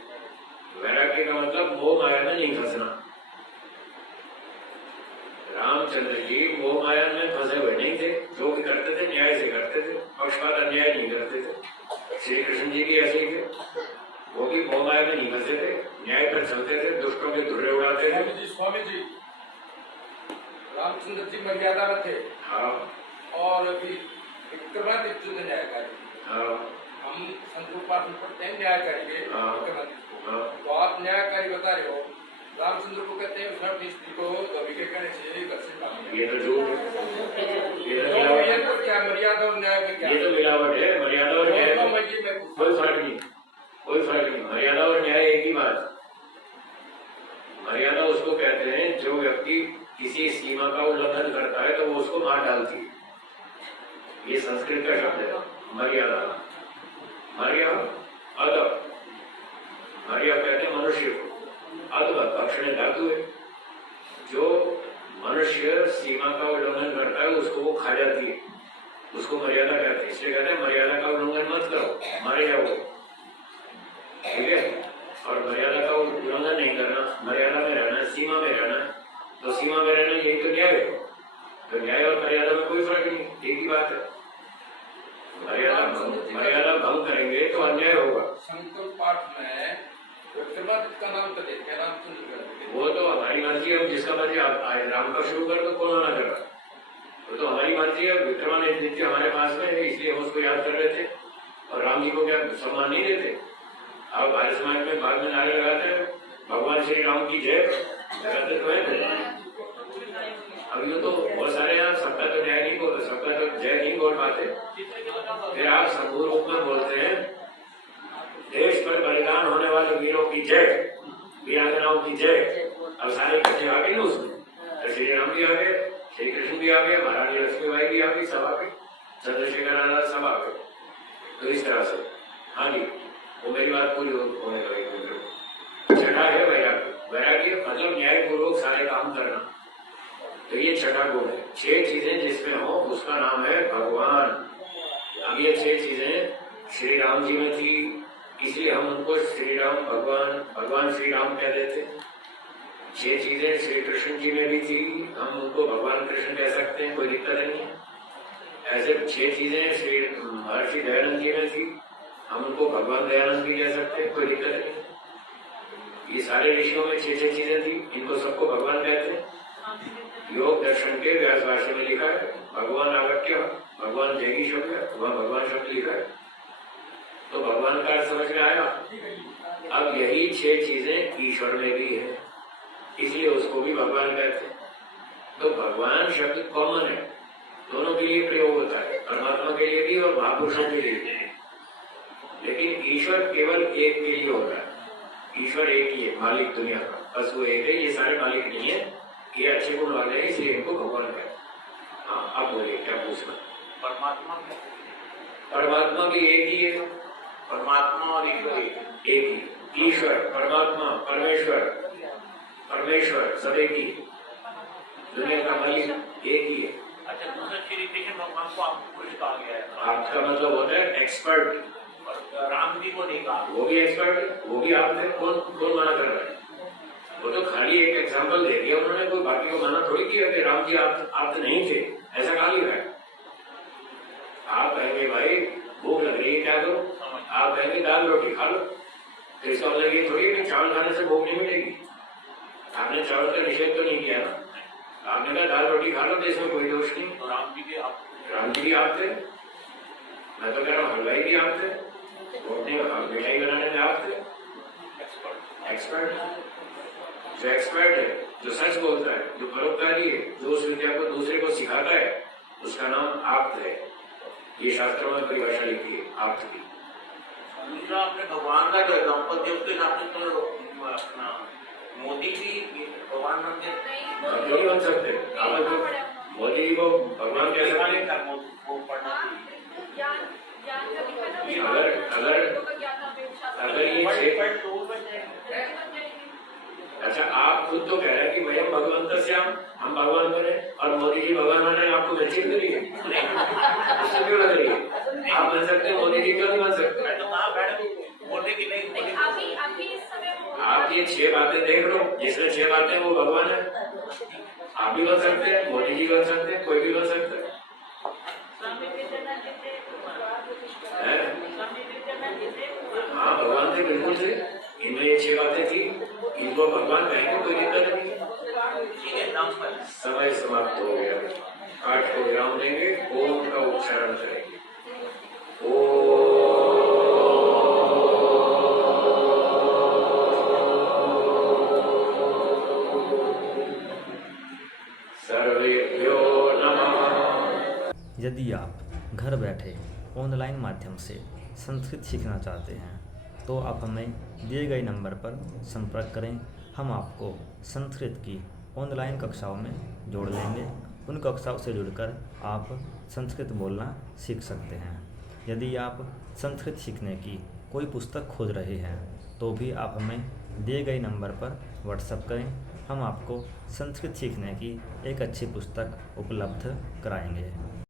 वैराग्य का मतलब मोह माया में नहीं फंसना। रामचंद्र जी मोह माया में फंसे हुए नहीं थे, जो भी करते थे न्याय से करते थे, पक्षपात अन्याय नहीं करते थे। श्री कृष्ण जी भी ऐसे ही थे, वो भी मोह माया में नहीं फंसे थे, न्याय पर चलते थे, दुष्टों के धुर्रे उड़ाते थे। स्वामी जी, रामचंद्र जी मर्यादा में थे। हाँ। और अभी विक्रमादित्य युद्ध न्यायकारी। हाँ। हम संतोपाठ पढ़ते हैं न्यायकारी के। हाँ। तो आप न्यायकारी बता रहे हो, रामचंद्र को कहते हैं उसने अपनी स्त्री को कभी के कहने से घर से भाग। ये तो झूठ है, ये तो क्या मर्यादा और न्याय में क्या? ये तो मिलावट है। मर्यादा और न्याय कोई फर्क नहीं, कोई फर्क नहीं। मर्यादा और न्याय एक ही बात। मर्यादा उसको कहते हैं जो व्यक्ति किसी सीमा का उल्लंघन करता है तो वो उसको मार डालती है। ये संस्कृत का शब्द है मर्यादा। मर्या अदब, मर्या कहते हैं मनुष्य को, अदब भक्षण धातु है। जो मनुष्य सीमा का उल्लंघन करता है उसको वो खा जाती है, उसको मर्यादा कहते हैं। इसलिए कहते हैं मर्यादा का उल्लंघन मत करो, मारे जाओ। ठीक है, और मर्यादा का उल्लंघन नहीं करना, मर्यादा में रहना, सीमा में रहना। तो सीमा में रहना यही तो न्याय है। तो न्याय और मर्यादा में कोई फर्क नहीं, एक ही बात है। मर्यादा भंग करेंगे तो अन्याय होगा। संकल्प पाठ में विक्रमादित्य का नाम तो देते हैं, रामचंद्र। वो तो हमारी मर्जी है, जिसका मर्जी राम का शुरू कर तो कौन मना कर रहा है, वो तो हमारी चंद्रमा ने नित्य हमारे पास में है, इसलिए हम उसको याद कर रहे थे। और राम जी को क्या सम्मान नहीं देते? अब भारत समाज में बाद में नारे लगाते हैं भगवान श्री राम की जय, लगाते तो है। अब ये तो बहुत सारे यहाँ सबका तो न्याय नहीं बोलते, सबका तो जय नहीं बोल पाते। फिर आप संपूर्ण रूप में बोलते हैं देश पर बलिदान होने वाले वीरों की जय, वीरांगनाओं की जय। अब सारे इकट्ठे आ गए ना उसमें, तो श्री राम भी आ गए, श्री कृष्ण भी आ गए, महारानी लक्ष्मीबाई भी आ गई, सब आ गए, चंद्रशेखर आजाद सब आ गए। तो इस तरह से हाँ जी, वो मेरी बात पूरी होने लगी। छठा है वैराग्य। वैराग्य मतलब न्यायपूर्वक सारे काम करना, तो ये छठा गुण है। 6 चीजें जिसमें हो उसका नाम है भगवान। अब ये 6 चीजें श्री राम जी में थी, इसलिए हम उनको श्री राम भगवान श्री राम कह देते। 6 चीजें श्री कृष्ण जी में भी थी, हम उनको भगवान कृष्ण कह सकते हैं, कोई दिक्कत नहीं है। ऐसे 6 चीजें श्री महर्षि दयानंद जी में थी, हम उनको भगवान दयानंद भी कह सकते हैं, कोई दिक्कत नहीं है। ये सारे ऋषियों में 6 चीजें थी, इनको सबको भगवान कहते हैं। योग दर्शन के व्यास भाष्य में लिखा है भगवान आगत्य भगवान जैगी शब्द है, वह भगवान शब्द लिखा है। तो भगवान का अर्थ समझ में आया। अब यही 6 चीजें ईश्वर में भी है, इसलिए उसको भी भगवान कहते हैं। तो भगवान शब्द कॉमन है, दोनों के लिए प्रयोग होता है, परमात्मा के लिए भी और महापुरुषों के लिए भी। लेकिन ईश्वर केवल एक के लिए होता है। ईश्वर एक ही है, मालिक दुनिया का, बस वो एक है। ये सारे मालिक नहीं है, ये अच्छे गुण वाले हैं, इसलिए इनको भगवान कहते हैं। हाँ, अब बोलिए क्या पूछना। परमात्मा भी एक ही है, परमात्मा और ईश्वर एक ही। ईश्वर, परमात्मा, परमेश्वर सब एक ही, दुनिया का मालिक एक ही है। अच्छा, दूसरा श्री कृष्ण भगवान को आपको पुरुष कहा गया है। आपका मतलब होता है एक्सपर्ट। राम जी को नहीं कहा, वो भी एक्सपर्ट है, वो भी आप थे। कौन मना कर रहा है? वो तो खाली एक एग्जाम्पल दे दिया उन्होंने, कोई बाकी को मना थोड़ी किया कि राम जी आप तो नहीं थे, ऐसा कहा लिखा है। आप कहेंगे भाई भूख लग रही है क्या करो, आप कहेंगे दाल रोटी खा लो, तो इसका मतलब ये थोड़ी कि चावल खाने से भूख नहीं मिटेगी। आपने चावल का निषेध तो नहीं किया ना, आपने कहा दाल रोटी खा लो, तो इसमें कोई दोष नहीं। तो राम जी भी आप थे, मैं तो कह रहा हूँ हलवाई भी आप थे, मिठाई बनाने में आप थे। एक्सपर्ट जो एक्सपर्ट है, जो सच बोलता है, जो परोपकारी है, जो उस विद्या को दूसरे को सिखाता है, उसका नाम आप्त है। ये शास्त्रों में परिभाषा लिखी है आप्त की। दूसरा आपने भगवान का जो एग्जाम्पल दिया उसके हिसाब से तो अपना मोदी जी भगवान नहीं बन सकते। मोदी जी को भगवान कह सकते हैं। अगर ये अच्छा, आप खुद तो कह रहे हैं कि वयम भगवंत श्याम, हम भगवान बने, और मोदी जी भगवान बने, आपको मिर्ची लग रही है? उससे क्यों लग रही है? आप बन सकते हैं, मोदी जी क्यों नहीं बन सकते? आप ये 6 बातें देख लो, जिसमें 6 बातें वो भगवान है। आप भी बन सकते हैं, मोदी जी बन सकते हैं, कोई भी बन सकता है। हाँ, भगवान थे, बिल्कुल थे। इनमें ये 6 बातें थी, इनको भगवान कहेंगे, कोई दिक्कत नहीं। समय समाप्त हो गया, पाठ को विराम देंगे, ओम का उच्चारण करेंगे। सर्वेभ्यो नमः। यदि आप घर बैठे ऑनलाइन माध्यम से संस्कृत सीखना चाहते हैं तो आप हमें दिए गए नंबर पर संपर्क करें। हम आपको संस्कृत की ऑनलाइन कक्षाओं में जोड़ लेंगे। उन कक्षाओं से जुड़कर आप संस्कृत बोलना सीख सकते हैं। यदि आप संस्कृत सीखने की कोई पुस्तक खोज रहे हैं तो भी आप हमें दिए गए नंबर पर व्हाट्सएप करें। हम आपको संस्कृत सीखने की एक अच्छी पुस्तक उपलब्ध कराएंगे।